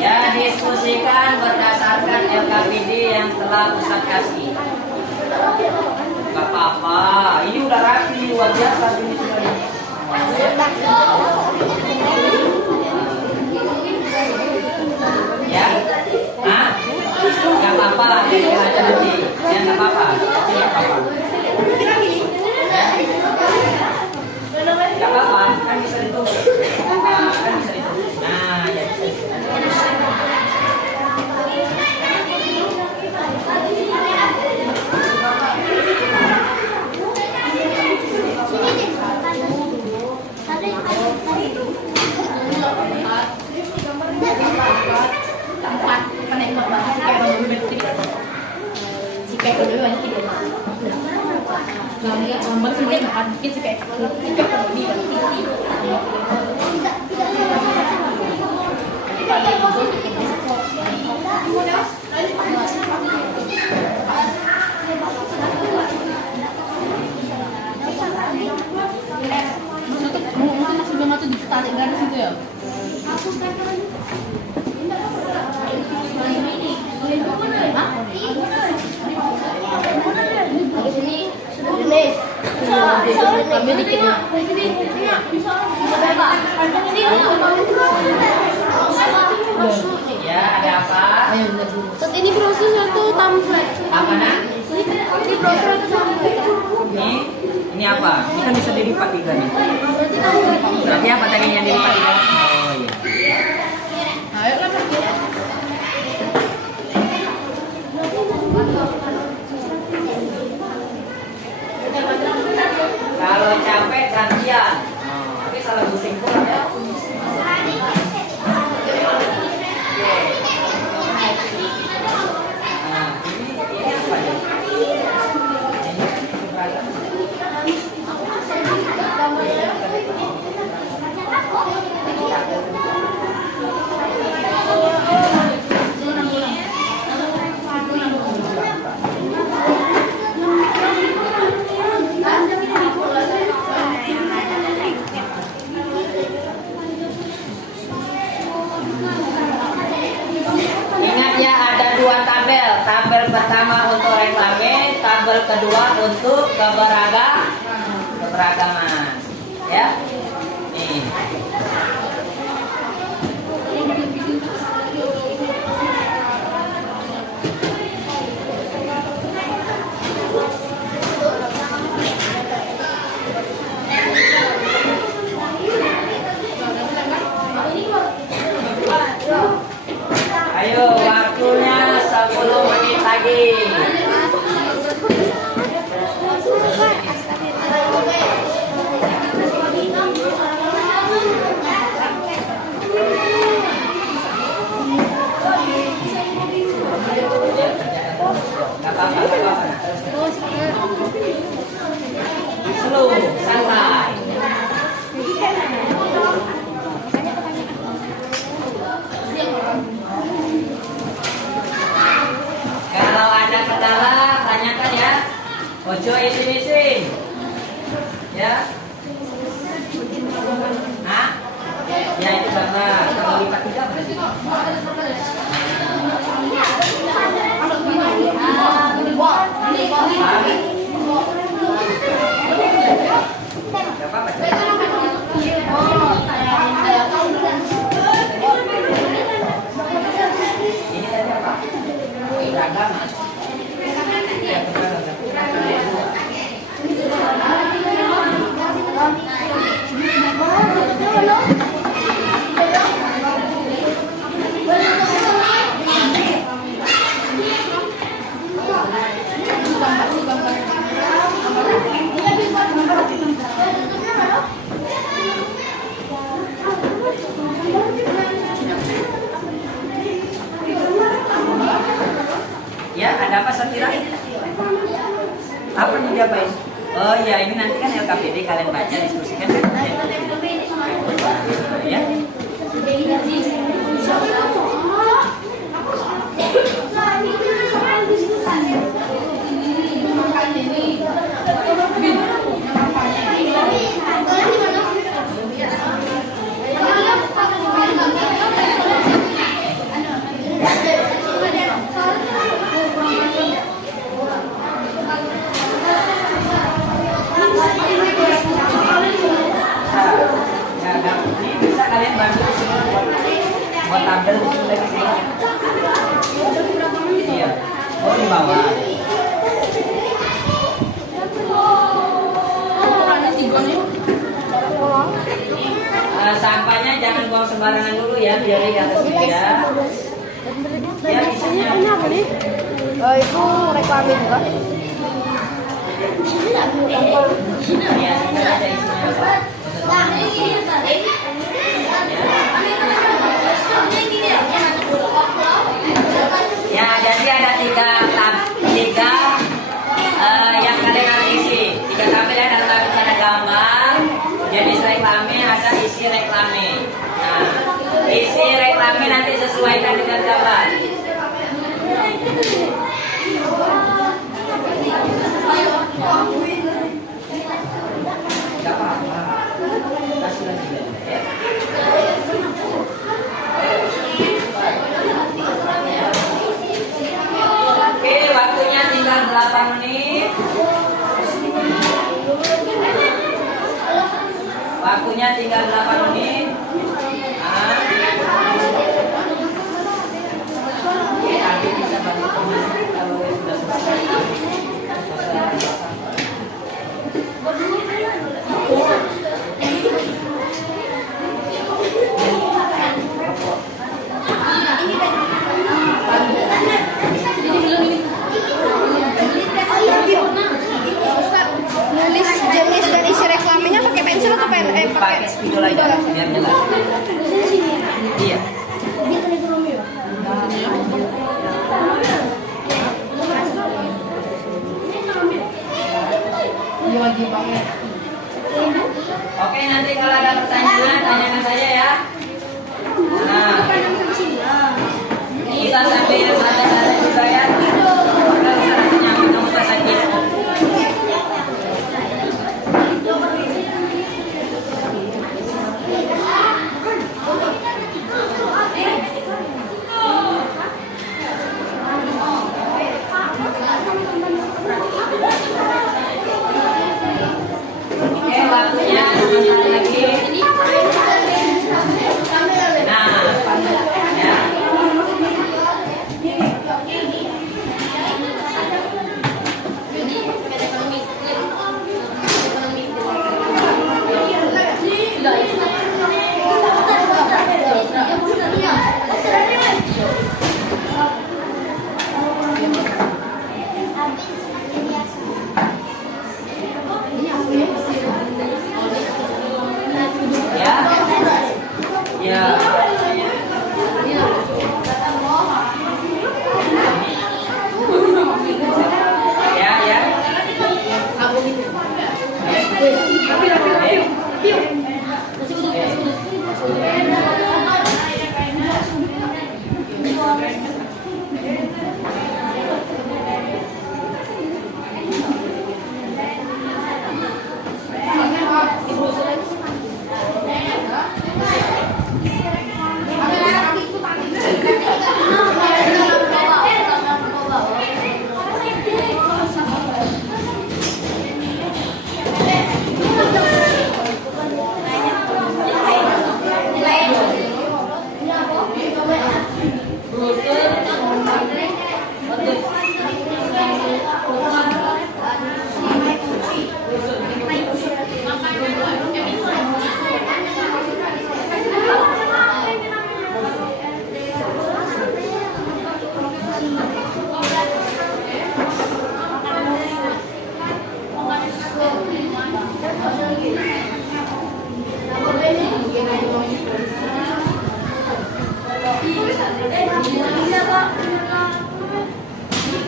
Ya, diskusikan berdasarkan LKPD yang telah Ustadz kasih. Gak apa-apa, ini udah rapi, luar biasa ini sudah. Ya, ah, gak apa-apa, ya aja nanti. Ya gak apa-apa, gak apa-apa. Gak apa-apa, kan bisa ditunggu. Kan bisa ditunggu. Nah, ya bisa ditunggu. Tarik garis itu ya? Ambil dikitnya. Ya, ada apa? Terus ini proses atau tamfret? Apa nak? Ini proses atau tamfret? Ini apa? Ini kan bisa dilipat 3 nih. Berarti apa tadi yang dilipat 3? Oh iya. Ayo lah. Kalau capek gantian. Tapi salah pusing pula ya. Ingat ya, ada 2 tabel. Tabel pertama untuk reklame, tabel kedua untuk keberagaman. Ya. Nih. Ayo, waktunya 10 menit lagi. Nggak apa-apa, nggak apa-apa. Slow, santai. Kalau ada kendala, tanyakan ya. Ojo isin-isin. Ya. Hah? Ya itu karena kalau lipat 3 berarti. Gak apa-apa. Ini tadi apa? Beragama. Ya, ya, ada apa Satira? Apa yang diapain? Oh iya, ini nanti kan LKPD kalian baca, diskusikan kan? Ya. Ini bisa kalian bantu buat tabel lagi. Iya. Oh di bawah. Sampahnya jangan buang sembarangan dulu ya, biar di atas meja. Ya isinya. Itu reklamin kan? Ya, ada isinya. Ya, jadi ada tiga yang kalian harus isi. 3 tabel ya, dalam tabel ada gambar, jenis reklame, ada isi reklame. Nah, isi reklame nanti sesuaikan dengan gambar. Gak apa-apa. Kasih lagi ya. Oke, waktunya tinggal 8 menit. Waktunya tinggal 8 menit. Oke, nanti bisa bantu teman kalau sudah selesai. Nulis jenis dan isi reklamenya pakai pensil atau Pakai spidol aja biar jelas. Iya. Oke, nanti kalau ada pertanyaan tanyakan saja ya. Nah, kita sambil santai-santai juga ya. Kalau misalnya kamu sakit. Oke, waktunya sebentar lagi. Nah, ya.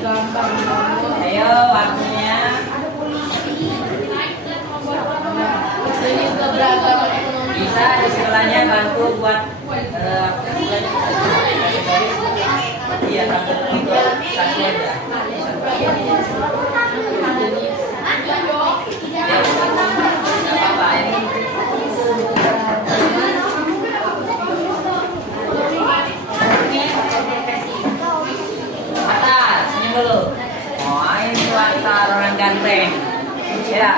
gampang. Ayo waktunya. Jadi keberagaman ekonomi. Bisa di sebelahnya bantu buat iya satu untuk satu aja. Ya, nggak apa-apa ya. Atas, senyum dulu. Oh, ini tuan orang ganteng. Ya.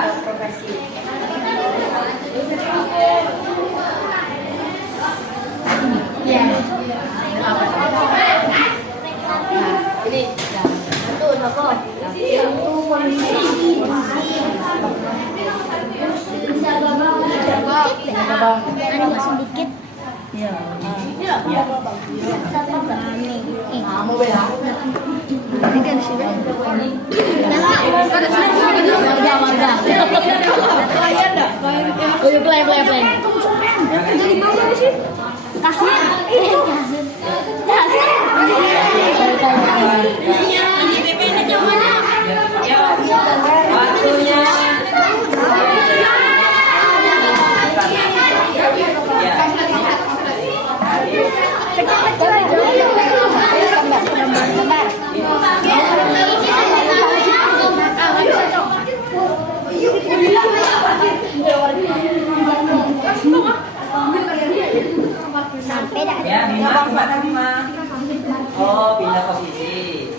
Ya. Ini itu apa? Itu kondisi. Ada masuk dikit. Ya. Mau bela? Ini kan sih. Play. Jadi bawah sih. Kasih. Ya, waktunya. Ya, Bima. Oh, pindah posisi.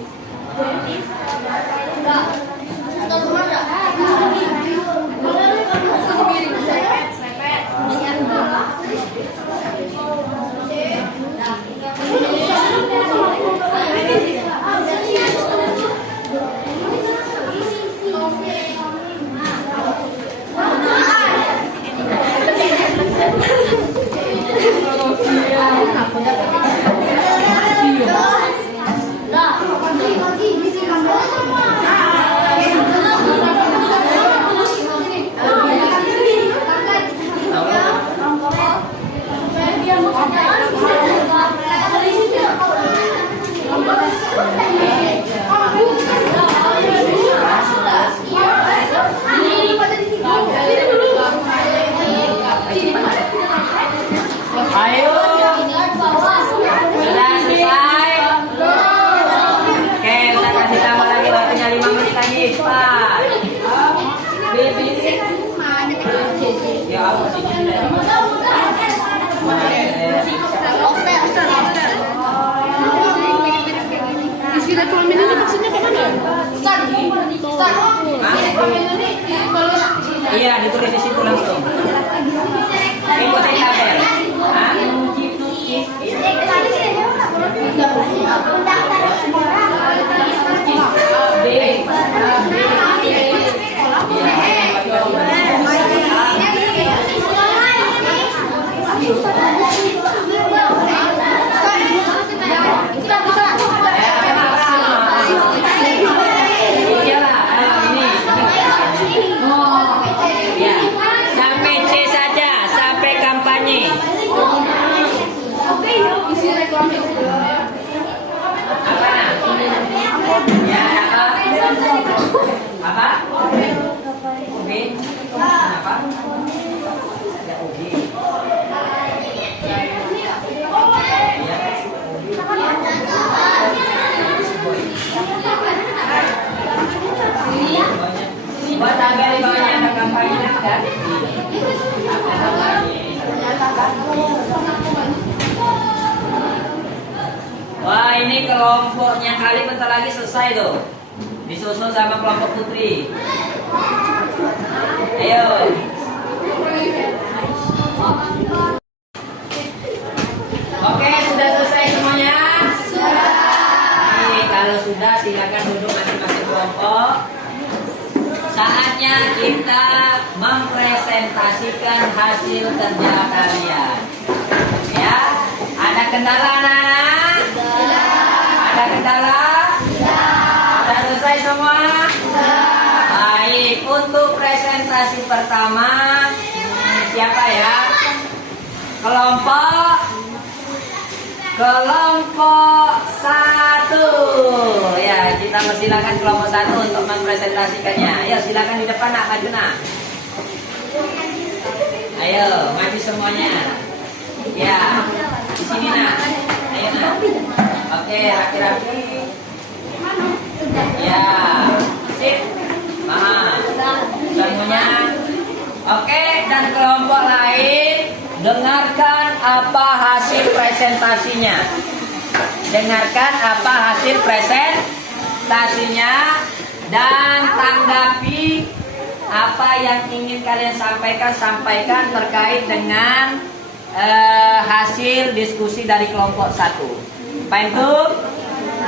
Ayo. Sudah selesai. Oke, kita kasih tambah lagi waktunya 5 menit lagi. Cepat. Ya, apa sih? Isi reklame ini maksudnya kemana? Iya, ditulis di situ langsung. Ikutin tabel. Hah? Sampai C saja, sampai kampanye. Isi reklame. Apa? Ya, apa? Ubi. Apa? Ya, ubi. Buat tanggal di bawahnya ada kampanye kan? Wah, ini kelompoknya kali bentar lagi selesai tuh. Disusul sama kelompok putri. Ayo. Oke, sudah selesai semuanya? Sudah. Kalau sudah silakan duduk masing-masing kelompok. Saatnya kita mempresentasikan hasil kerja kalian. Ya, ada kendala anak-anak? Ada kendala? Sudah selesai semua? Baik, untuk presentasi pertama siapa ya? Kelompok 1. Ya, kita mesti silakan kelompok 1 untuk mempresentasikannya. Ayo silakan di depan nak, maju nak. Ayo maju semuanya. Ya, di sini nak. Ayo nak. Oke, rapi-rapi. Ya, sip. Semuanya. Oke, dan kelompok lain dengarkan apa hasil presentasinya. Dengarkan apa hasil presentasinya dan tanggapi apa yang ingin kalian sampaikan terkait dengan hasil diskusi dari kelompok 1. Paham tuh?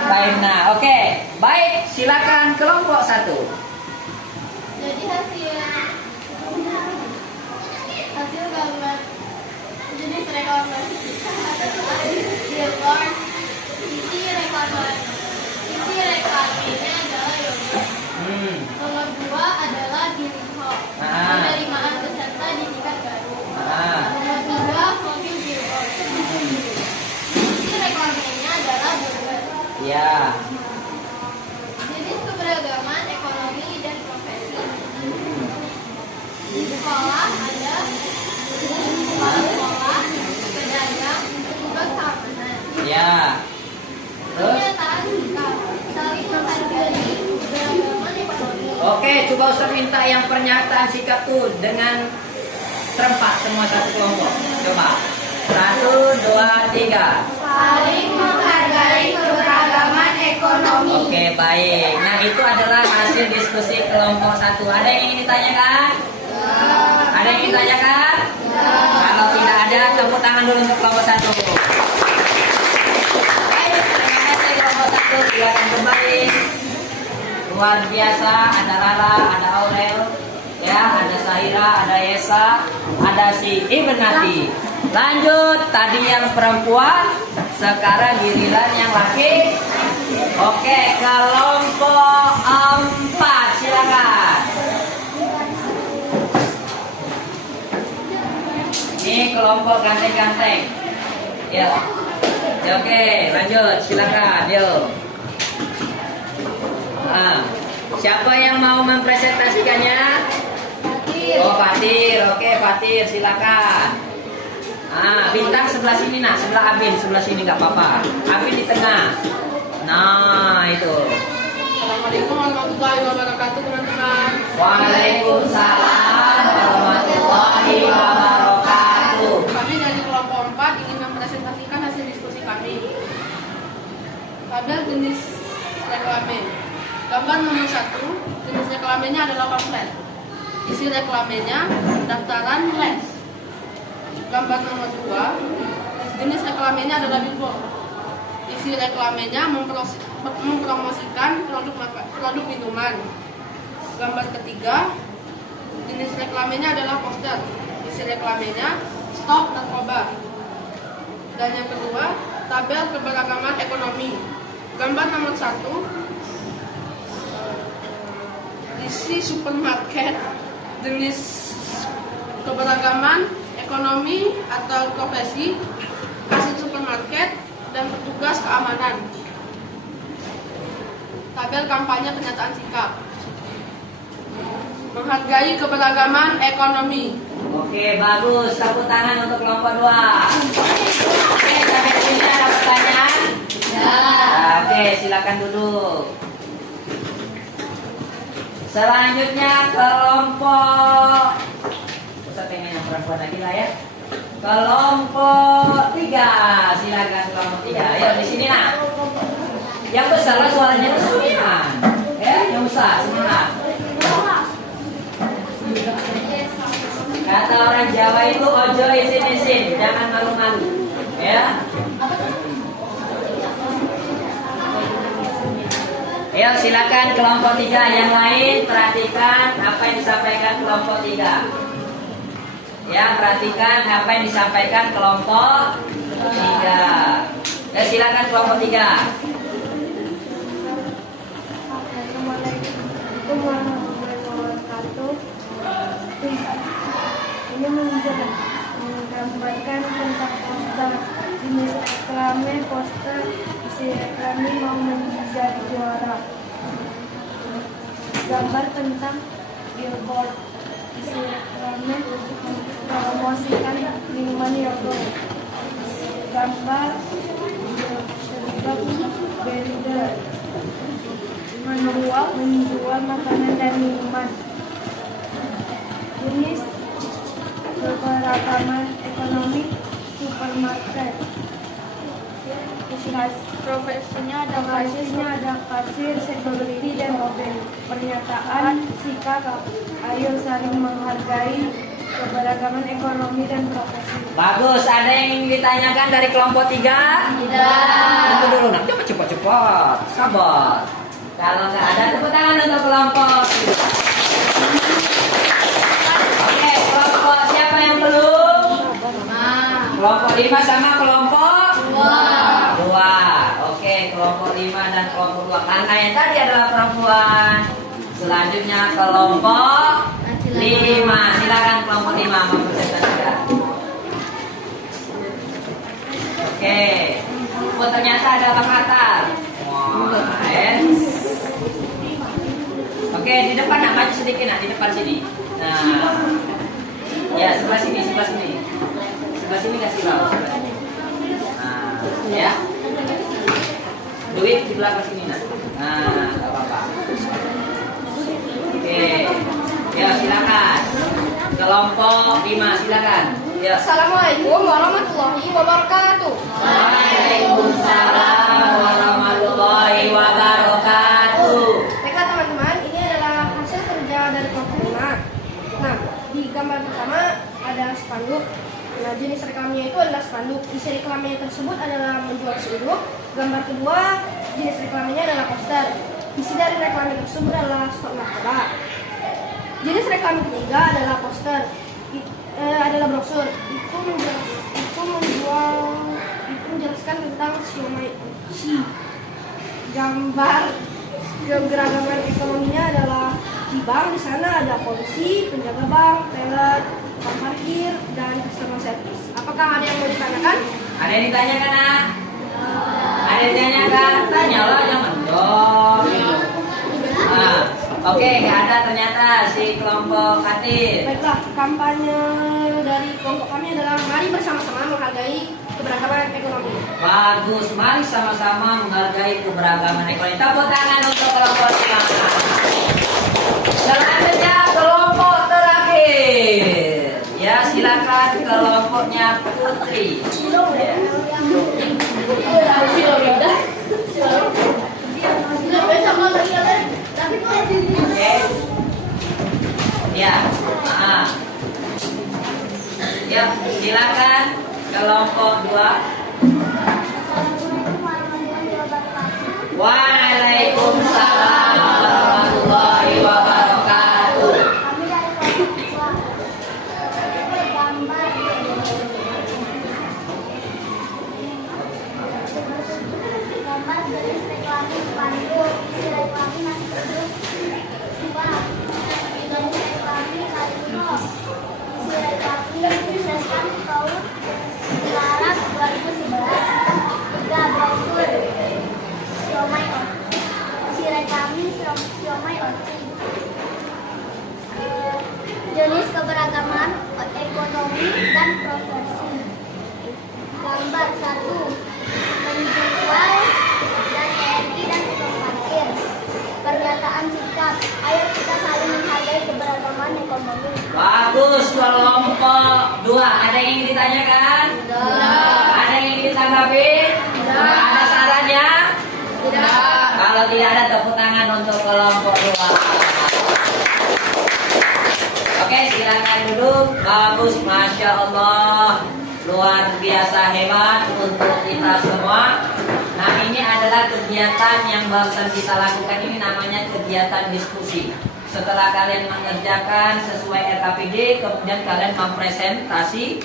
Paham. Nah, oke. Baik, silakan kelompok 1. Jadi hasil gambar jenis reklamasi adalah billboard. Isi reklamasinya adalah yogurt. Nomor 2 adalah hearing hall. Penerimaan peserta di tingkat baru. Nomor 3 mobil billboard. Isi reklamasinya adalah burger. Ya. Jenis keberagaman ekonomi dan profesi. Di sekolah ada kepala sekolah, pedagang, petugas keamanan. Ya. Terus? Pernyataan sikap saling menghargai keberagaman ekonomi. Oke, coba Ustaz minta yang pernyataan sikap tuh dengan serempak semua satu kelompok. Coba. 1, 2, 3. Saling menghargai keberagaman ekonomi. Oke, baik. Nah, itu adalah hasil diskusi kelompok 1. Ada yang ingin ditanyakan? Ada yang ingin ditanyakan? Kalau tidak ada, tepuk tangan dulu untuk kelompok 1. Baik, terima kasih kelompok 1. Silakan kembali. Luar biasa, ada Lala, ada Aurel, ya, ada Sahira, ada Yesa, ada si Ibnati. Lanjut, tadi yang perempuan, sekarang giliran yang laki. Oke, kelompok 4, silakan. Ini kelompok ganteng-ganteng. Ya. Oke, lanjut, silakan, yuk. Siapa yang mau mempresentasikannya? Oh, Fatir. Oke, Fatir, silakan. Bintang sebelah sini nak, sebelah Abin, sebelah sini nggak apa-apa. Abin di tengah. Nah, itu. Assalamualaikum warahmatullahi wabarakatuh, teman-teman. Waalaikumsalam warahmatullahi wabarakatuh. Kami dari kelompok 4 ingin mempresentasikan hasil diskusi kami. Tabel jenis reklame. Gambar nomor 1, jenis reklamenya adalah pamflet. Isi reklamenya daftaran les. Gambar nomor 2, jenis reklamenya adalah billboard. Isi reklamenya mempromosikan produk minuman. Gambar ketiga, jenis reklamenya adalah poster. Isi reklamenya stop narkoba. Dan yang kedua, tabel keberagaman ekonomi. Gambar nomor 1, isi supermarket, jenis keberagaman ekonomi atau profesi, kasir supermarket, dan petugas keamanan. Tabel kampanye pernyataan sikap. Menghargai keberagaman ekonomi. Oke, bagus. Tepuk tangan untuk kelompok 2. Oke, sampai sini ada pertanyaan? Ya. Oke, silakan duduk. Selanjutnya kelompok, Ustaz pengen yang perempuan lagi lah ya. Kelompok 3, silakan kelompok 3. Ayo di sini nak. Yang besar lah suaranya kesulitan. Ya, yang besar semangat. Kata orang Jawa itu ojo isin-isin, jangan malu-malu. Ya. Ayo silakan kelompok 3 yang lain perhatikan apa yang disampaikan kelompok 3. Ya, perhatikan apa yang disampaikan kelompok 3. Ya, silakan kelompok 3. Assalamualaikum warahmatullahi wabarakatuh. Ini menggambarkan tentang poster jenis reklame poster isi reklame mau menjadi juara. Gambar tentang billboard. Isi reklame mempromosikan minuman yogurt. Gambar blender menjual makanan dan minuman. Jenis keberagaman ekonomi supermarket. Profesinya ada kasir, security, dan mobil. Pernyataan sikap, ayo saling menghargai keberagaman ekonomi dan profesi. Bagus, ada yang ditanyakan dari kelompok 3? Tidak. Tunggu dulu, nak. Cepat. Sabar. Kalau nggak ada, tepuk tangan untuk kelompok. Oke, kelompok siapa yang belum? Kelompok 5 sama kelompok 2. Oke, kelompok 5 dan kelompok 2. Karena yang tadi adalah perempuan. Selanjutnya kelompok 5. Silakan kelompok 5 mempresentasikan. Oke. Oh, ternyata ada Bang Atar. Oke, di depan nak maju sedikit nak, di depan sini. Nah. Ya, sebelah sini. Sebelah sini kasih tahu. Nah, ya. Duit di belakang sini nak. Nah, enggak apa-apa. Oke. Ya, silakan. Kelompok 5, silakan. Ya. Assalamualaikum warahmatullahi wabarakatuh. Waalaikumsalam warahmatullahi wabarakatuh. Baiklah teman-teman, ini adalah hasil kerja dari kelompok 5. Nah, di gambar pertama ada spanduk. Nah, jenis reklamnya itu adalah spanduk. Isi reklamnya tersebut adalah menjual spanduk. Gambar kedua, jenis reklamnya adalah poster. Isi dari reklamnya tersebut adalah stok martabak. Jenis reklam ketiga adalah poster. Adalah brosur. Itu menjelaskan tentang siomay oci. Gambar keberagaman ekonominya adalah di bank. Di sana ada polisi, penjaga bank, teller, tukang parkir, dan customer service. Apakah ada yang mau ditanyakan? Ada yang ditanyakan, nak? Ada yang ditanyakan? Tanyalah, jangan menjawab. Nah, oke, nggak ada ternyata si kelompok Katir. Baiklah, kampanye dari kelompok kami adalah mari bersama-sama menghargai keberagaman ekonomi. Bagus, mari sama-sama menghargai keberagaman ekonomi. Tepuk tangan untuk kelompok 5. Selanjutnya kelompok terakhir. Ya, silakan kelompoknya Putri. Ya. Oke. Ya. Ya, silakan kelompok 2. Waalaikumsalam warahmatullahi wabarakatuh. Kami dari kelompok 2 gambar jenis reklame spanduk. Isi reklame masih terus 2. Jenis reklame kalino. Isi reklame disesuaikan tahun Maret 2011. 3. Brosur siomay oci. Isi reklame siomay oci. Jenis keberagaman ekonomi dan profesi. Gambar 1. Penjual dan TNI dan tukang parkir. Pernyataan sikap, ayo kita saling menghargai keberagaman ekonomi. Bagus, kelompok 2. Ada yang ingin ditanyakan? Tidak. Ada yang ingin ditanggapi? Tidak. Ada sarannya? Tidak. Kalau tidak ada, tepuk tangan untuk kelompok 2. Oke, silakan duduk. Bagus, Masya Allah. Luar biasa hebat untuk kita semua. Nah, ini adalah kegiatan yang barusan kita lakukan. Ini namanya kegiatan diskusi. Setelah kalian mengerjakan sesuai RKPD, kemudian kalian mempresentasi.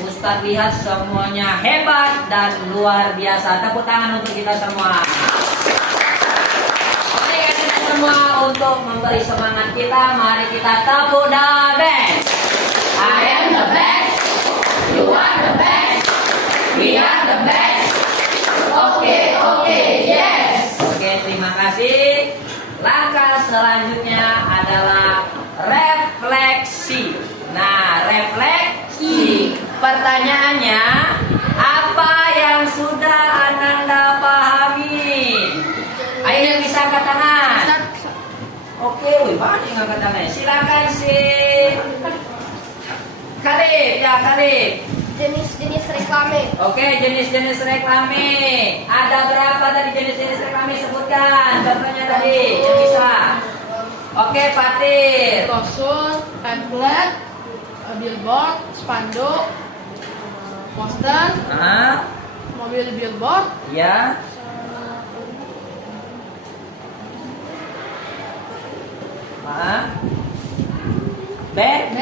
Ustadz lihat semuanya hebat dan luar biasa. Tepuk tangan untuk kita semua. Oke, kita semua untuk memberi semangat kita. Mari kita tepuk the best. I am the best. You are the best. We are the best. Oke, yes. Oke, terima kasih. selanjutnya adalah refleksi. Nah, refleksi. Pertanyaannya, apa yang sudah Ananda pahami? Ayo yang bisa angkat tangan. Oke, banyak yang angkat tangan. Silakan si Khalid, ya Khalid. Jenis-jenis reklame. Oke, jenis-jenis reklame. Ada berapa tadi jenis-jenis reklame? Sebutkan contohnya tadi yang bisa. Oke, Fatir. Brosur, pamflet, billboard, spanduk, poster, mobil billboard, Ya.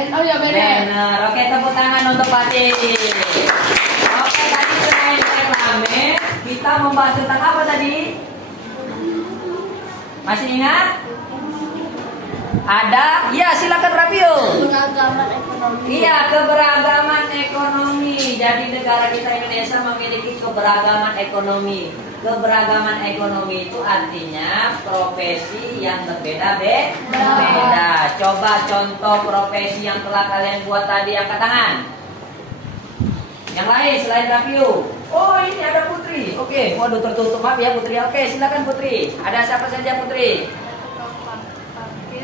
oh ya banner. Benar. Oke, tepuk tangan untuk Fatir. Oke, tadi selain reklame, kita membahas tentang apa tadi? Masih ingat? Ada? Ya, silakan Rapio. Keberagaman ekonomi. Iya, keberagaman ekonomi. Jadi negara kita Indonesia memiliki keberagaman ekonomi. Keberagaman ekonomi itu artinya profesi yang berbeda-beda. Coba contoh profesi yang telah kalian buat tadi, angkat tangan. Yang lain selain Rapio. Oh, ini ada Putri. Oke, waduh tertutup, maaf ya Putri. Oke, silakan Putri. Ada siapa saja Putri?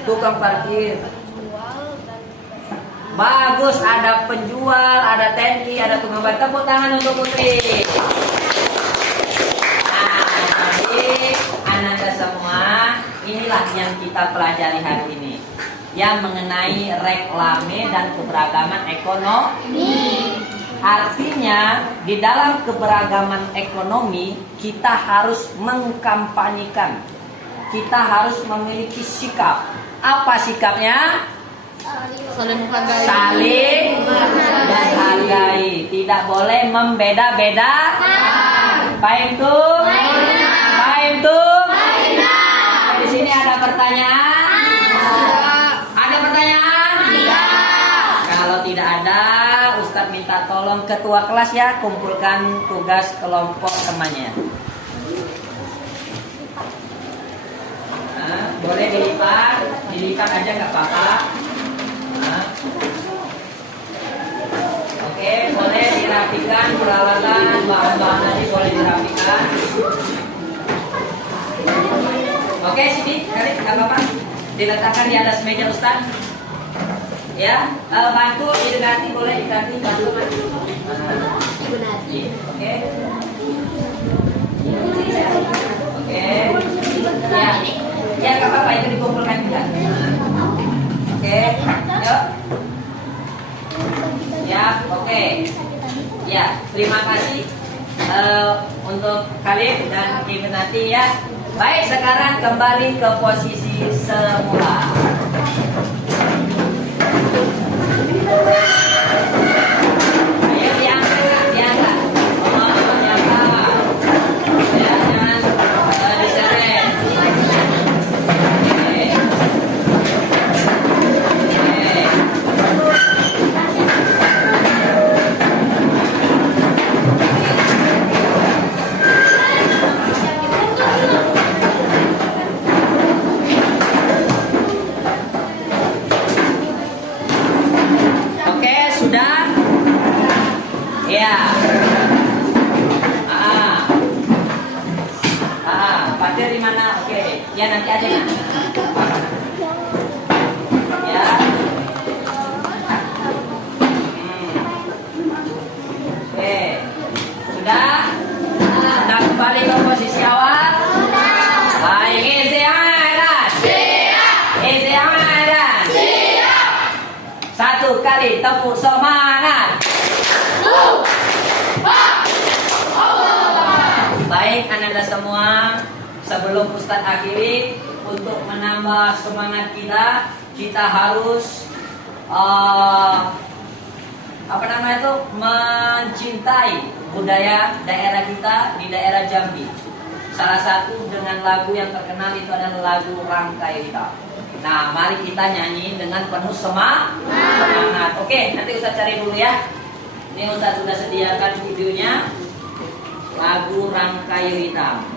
Tukang parkir. Bagus, ada penjual, ada TNI, ada tukang parkir. Tepuk tangan untuk Putri. Nah, jadi Ananda semua, inilah yang kita pelajari hari ini, yang mengenai reklame dan keberagaman ekonomi. Artinya di dalam keberagaman ekonomi kita harus mengkampanyekan, kita harus memiliki sikap. Apa sikapnya? Saling menghargai. Saling menghargai. Tidak boleh membeda-bedakan. Paham tuh? Paham tuh? Di sini ada pertanyaan? Ada pertanyaan? Kalau tidak ada, Ustadz minta tolong ketua kelas ya, kumpulkan tugas kelompok temannya. Boleh dilipat aja nggak apa-apa. Oke, boleh dirapikan peralatan, bahan-bahan tadi boleh dirapikan. Oke, sini, kali nggak apa-apa. Diletakkan di atas meja Ustaz. Ya, bantu didekati, boleh didekati, bantu. Oke. Oke. Ya. Ya, nggak apa-apa, itu dikumpulkan juga. Oke, yuk. Ya, oke. Ya, terima kasih untuk Khalid dan Ibu Nati ya. Baik, sekarang kembali ke posisi semula. Ayo diangkat, diangkat. Diangkat. Ya, jangan diseret. Oke, sudah? Ya. Patir di mana? Oke. Ya, nanti aja ya. Ya. Oke. Sudah? Sudah kembali ke posisi awal? Baik, Istiadat. Istiadat. Satu kali tepuk semangat. Baik, Ananda semua, sebelum Ustadz akhiri, untuk menambah semangat kita harus mencintai budaya daerah kita di daerah Jambi. Salah satu dengan lagu yang terkenal itu adalah lagu Rangkai Hitam. Nah, mari kita nyanyi dengan penuh semangat. Oke, nanti Ustadz cari dulu ya. Ini Ustadz sudah sediakan videonya, lagu Rangkai Hitam.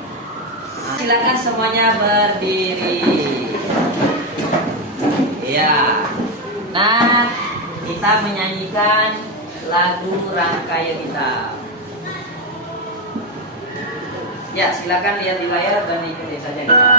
Nah, silakan semuanya berdiri. Ya. Nah, kita menyanyikan lagu Rangkaian Hitam. Ya, silakan lihat di layar dan ikuti saja kita.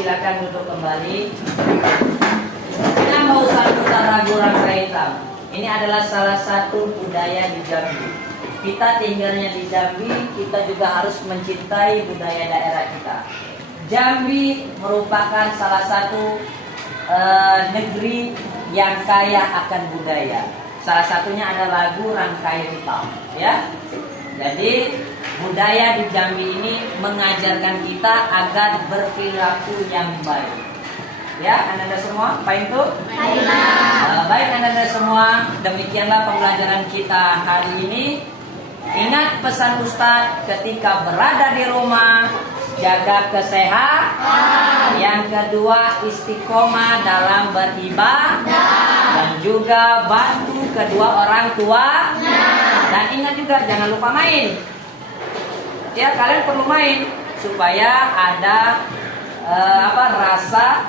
silakan duduk kembali. Kita mau satu lagu Rangkaian Hitam. Ini adalah salah satu budaya di Jambi. Kita tinggalnya di Jambi, kita juga harus mencintai budaya daerah kita. Jambi merupakan salah satu negeri yang kaya akan budaya. Salah satunya ada lagu Rangkai Hitam, ya. Jadi budaya di Jambi ini mengajarkan kita agar berperilaku yang baik. Ya, anda semua, baik itu? Baik anda semua, demikianlah pembelajaran kita hari ini. Ingat pesan Ustadz ketika berada di rumah, jaga kesehatan. Yang kedua, istiqomah dalam beribadah. Dan juga bantu kedua orang tua. Dan ingat juga jangan lupa main. Ya, kalian perlu main supaya ada rasa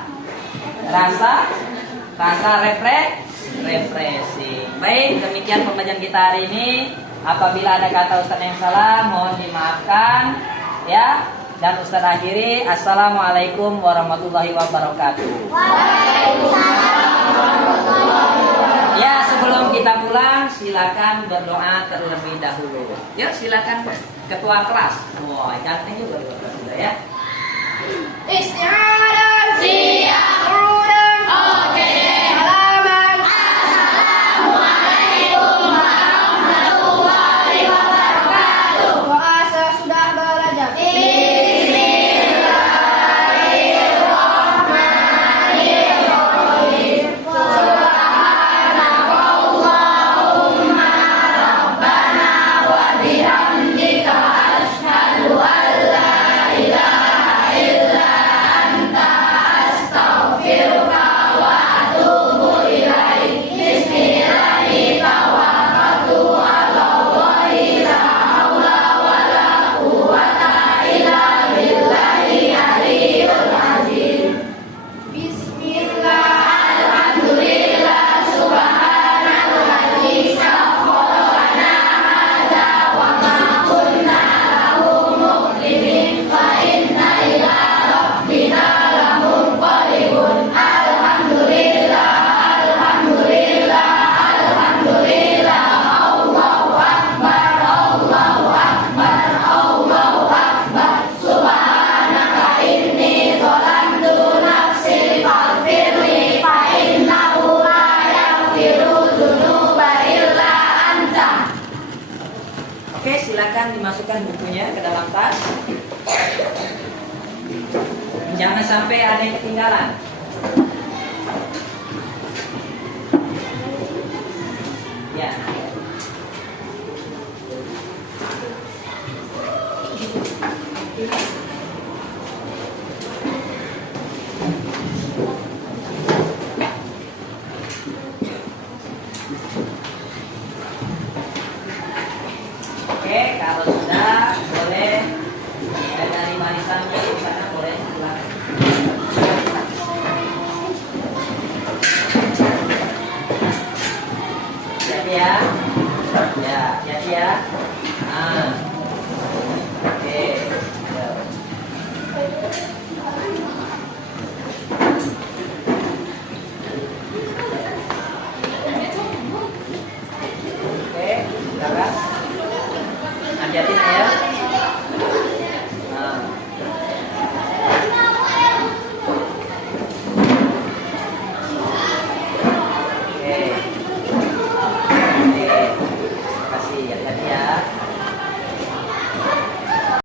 refreshing. Baik, demikian pembelajaran kita hari ini. Apabila ada kata Ustaz yang salah, mohon dimaafkan. Ya, dan Ustaz akhiri. Assalamualaikum warahmatullahi wabarakatuh. Ya, sebelum kita pulang, silakan berdoa terlebih dahulu. Ya, silakan ketua kelas. Wah, cantik juga ya. Istiadat siap udang. Oke. Halaman. Assalamualaikum warahmatullahi wabarakatuh. Puasa sudah belajar. Bismillahirrahmanirrahim. Subhanakallahumma rabbana wa bihamdika asyhadu an la ilaha illa anta astaghfiruka wa atubu ilaik. Bismillahirrahmanirrahim. Tawakkaltu 'ala Allahi la haula wa la quwwata illa billahil aliyyil azim. Bismillah, alhamdulillah, subhanalladzi sakhkhara hadza wa ma kunna lahu muqrinin fa inna ila rabbina lamunqalibun. Alhamdulillah, alhamdulillah, alhamdulillah. Allahu akbar, Allahu akbar, Allahu akbar. Subhanaka inni zalamtu nafsi faghfirli fa innahu la yaghfiru dzunuba illa anta. Oke, silakan dimasukkan bukunya ke dalam tas. Jangan sampai ada yang ketinggalan. Ya. Oke, kalau sudah boleh dari barisannya misalkan boleh silakan. Jadi ya, jadi ya.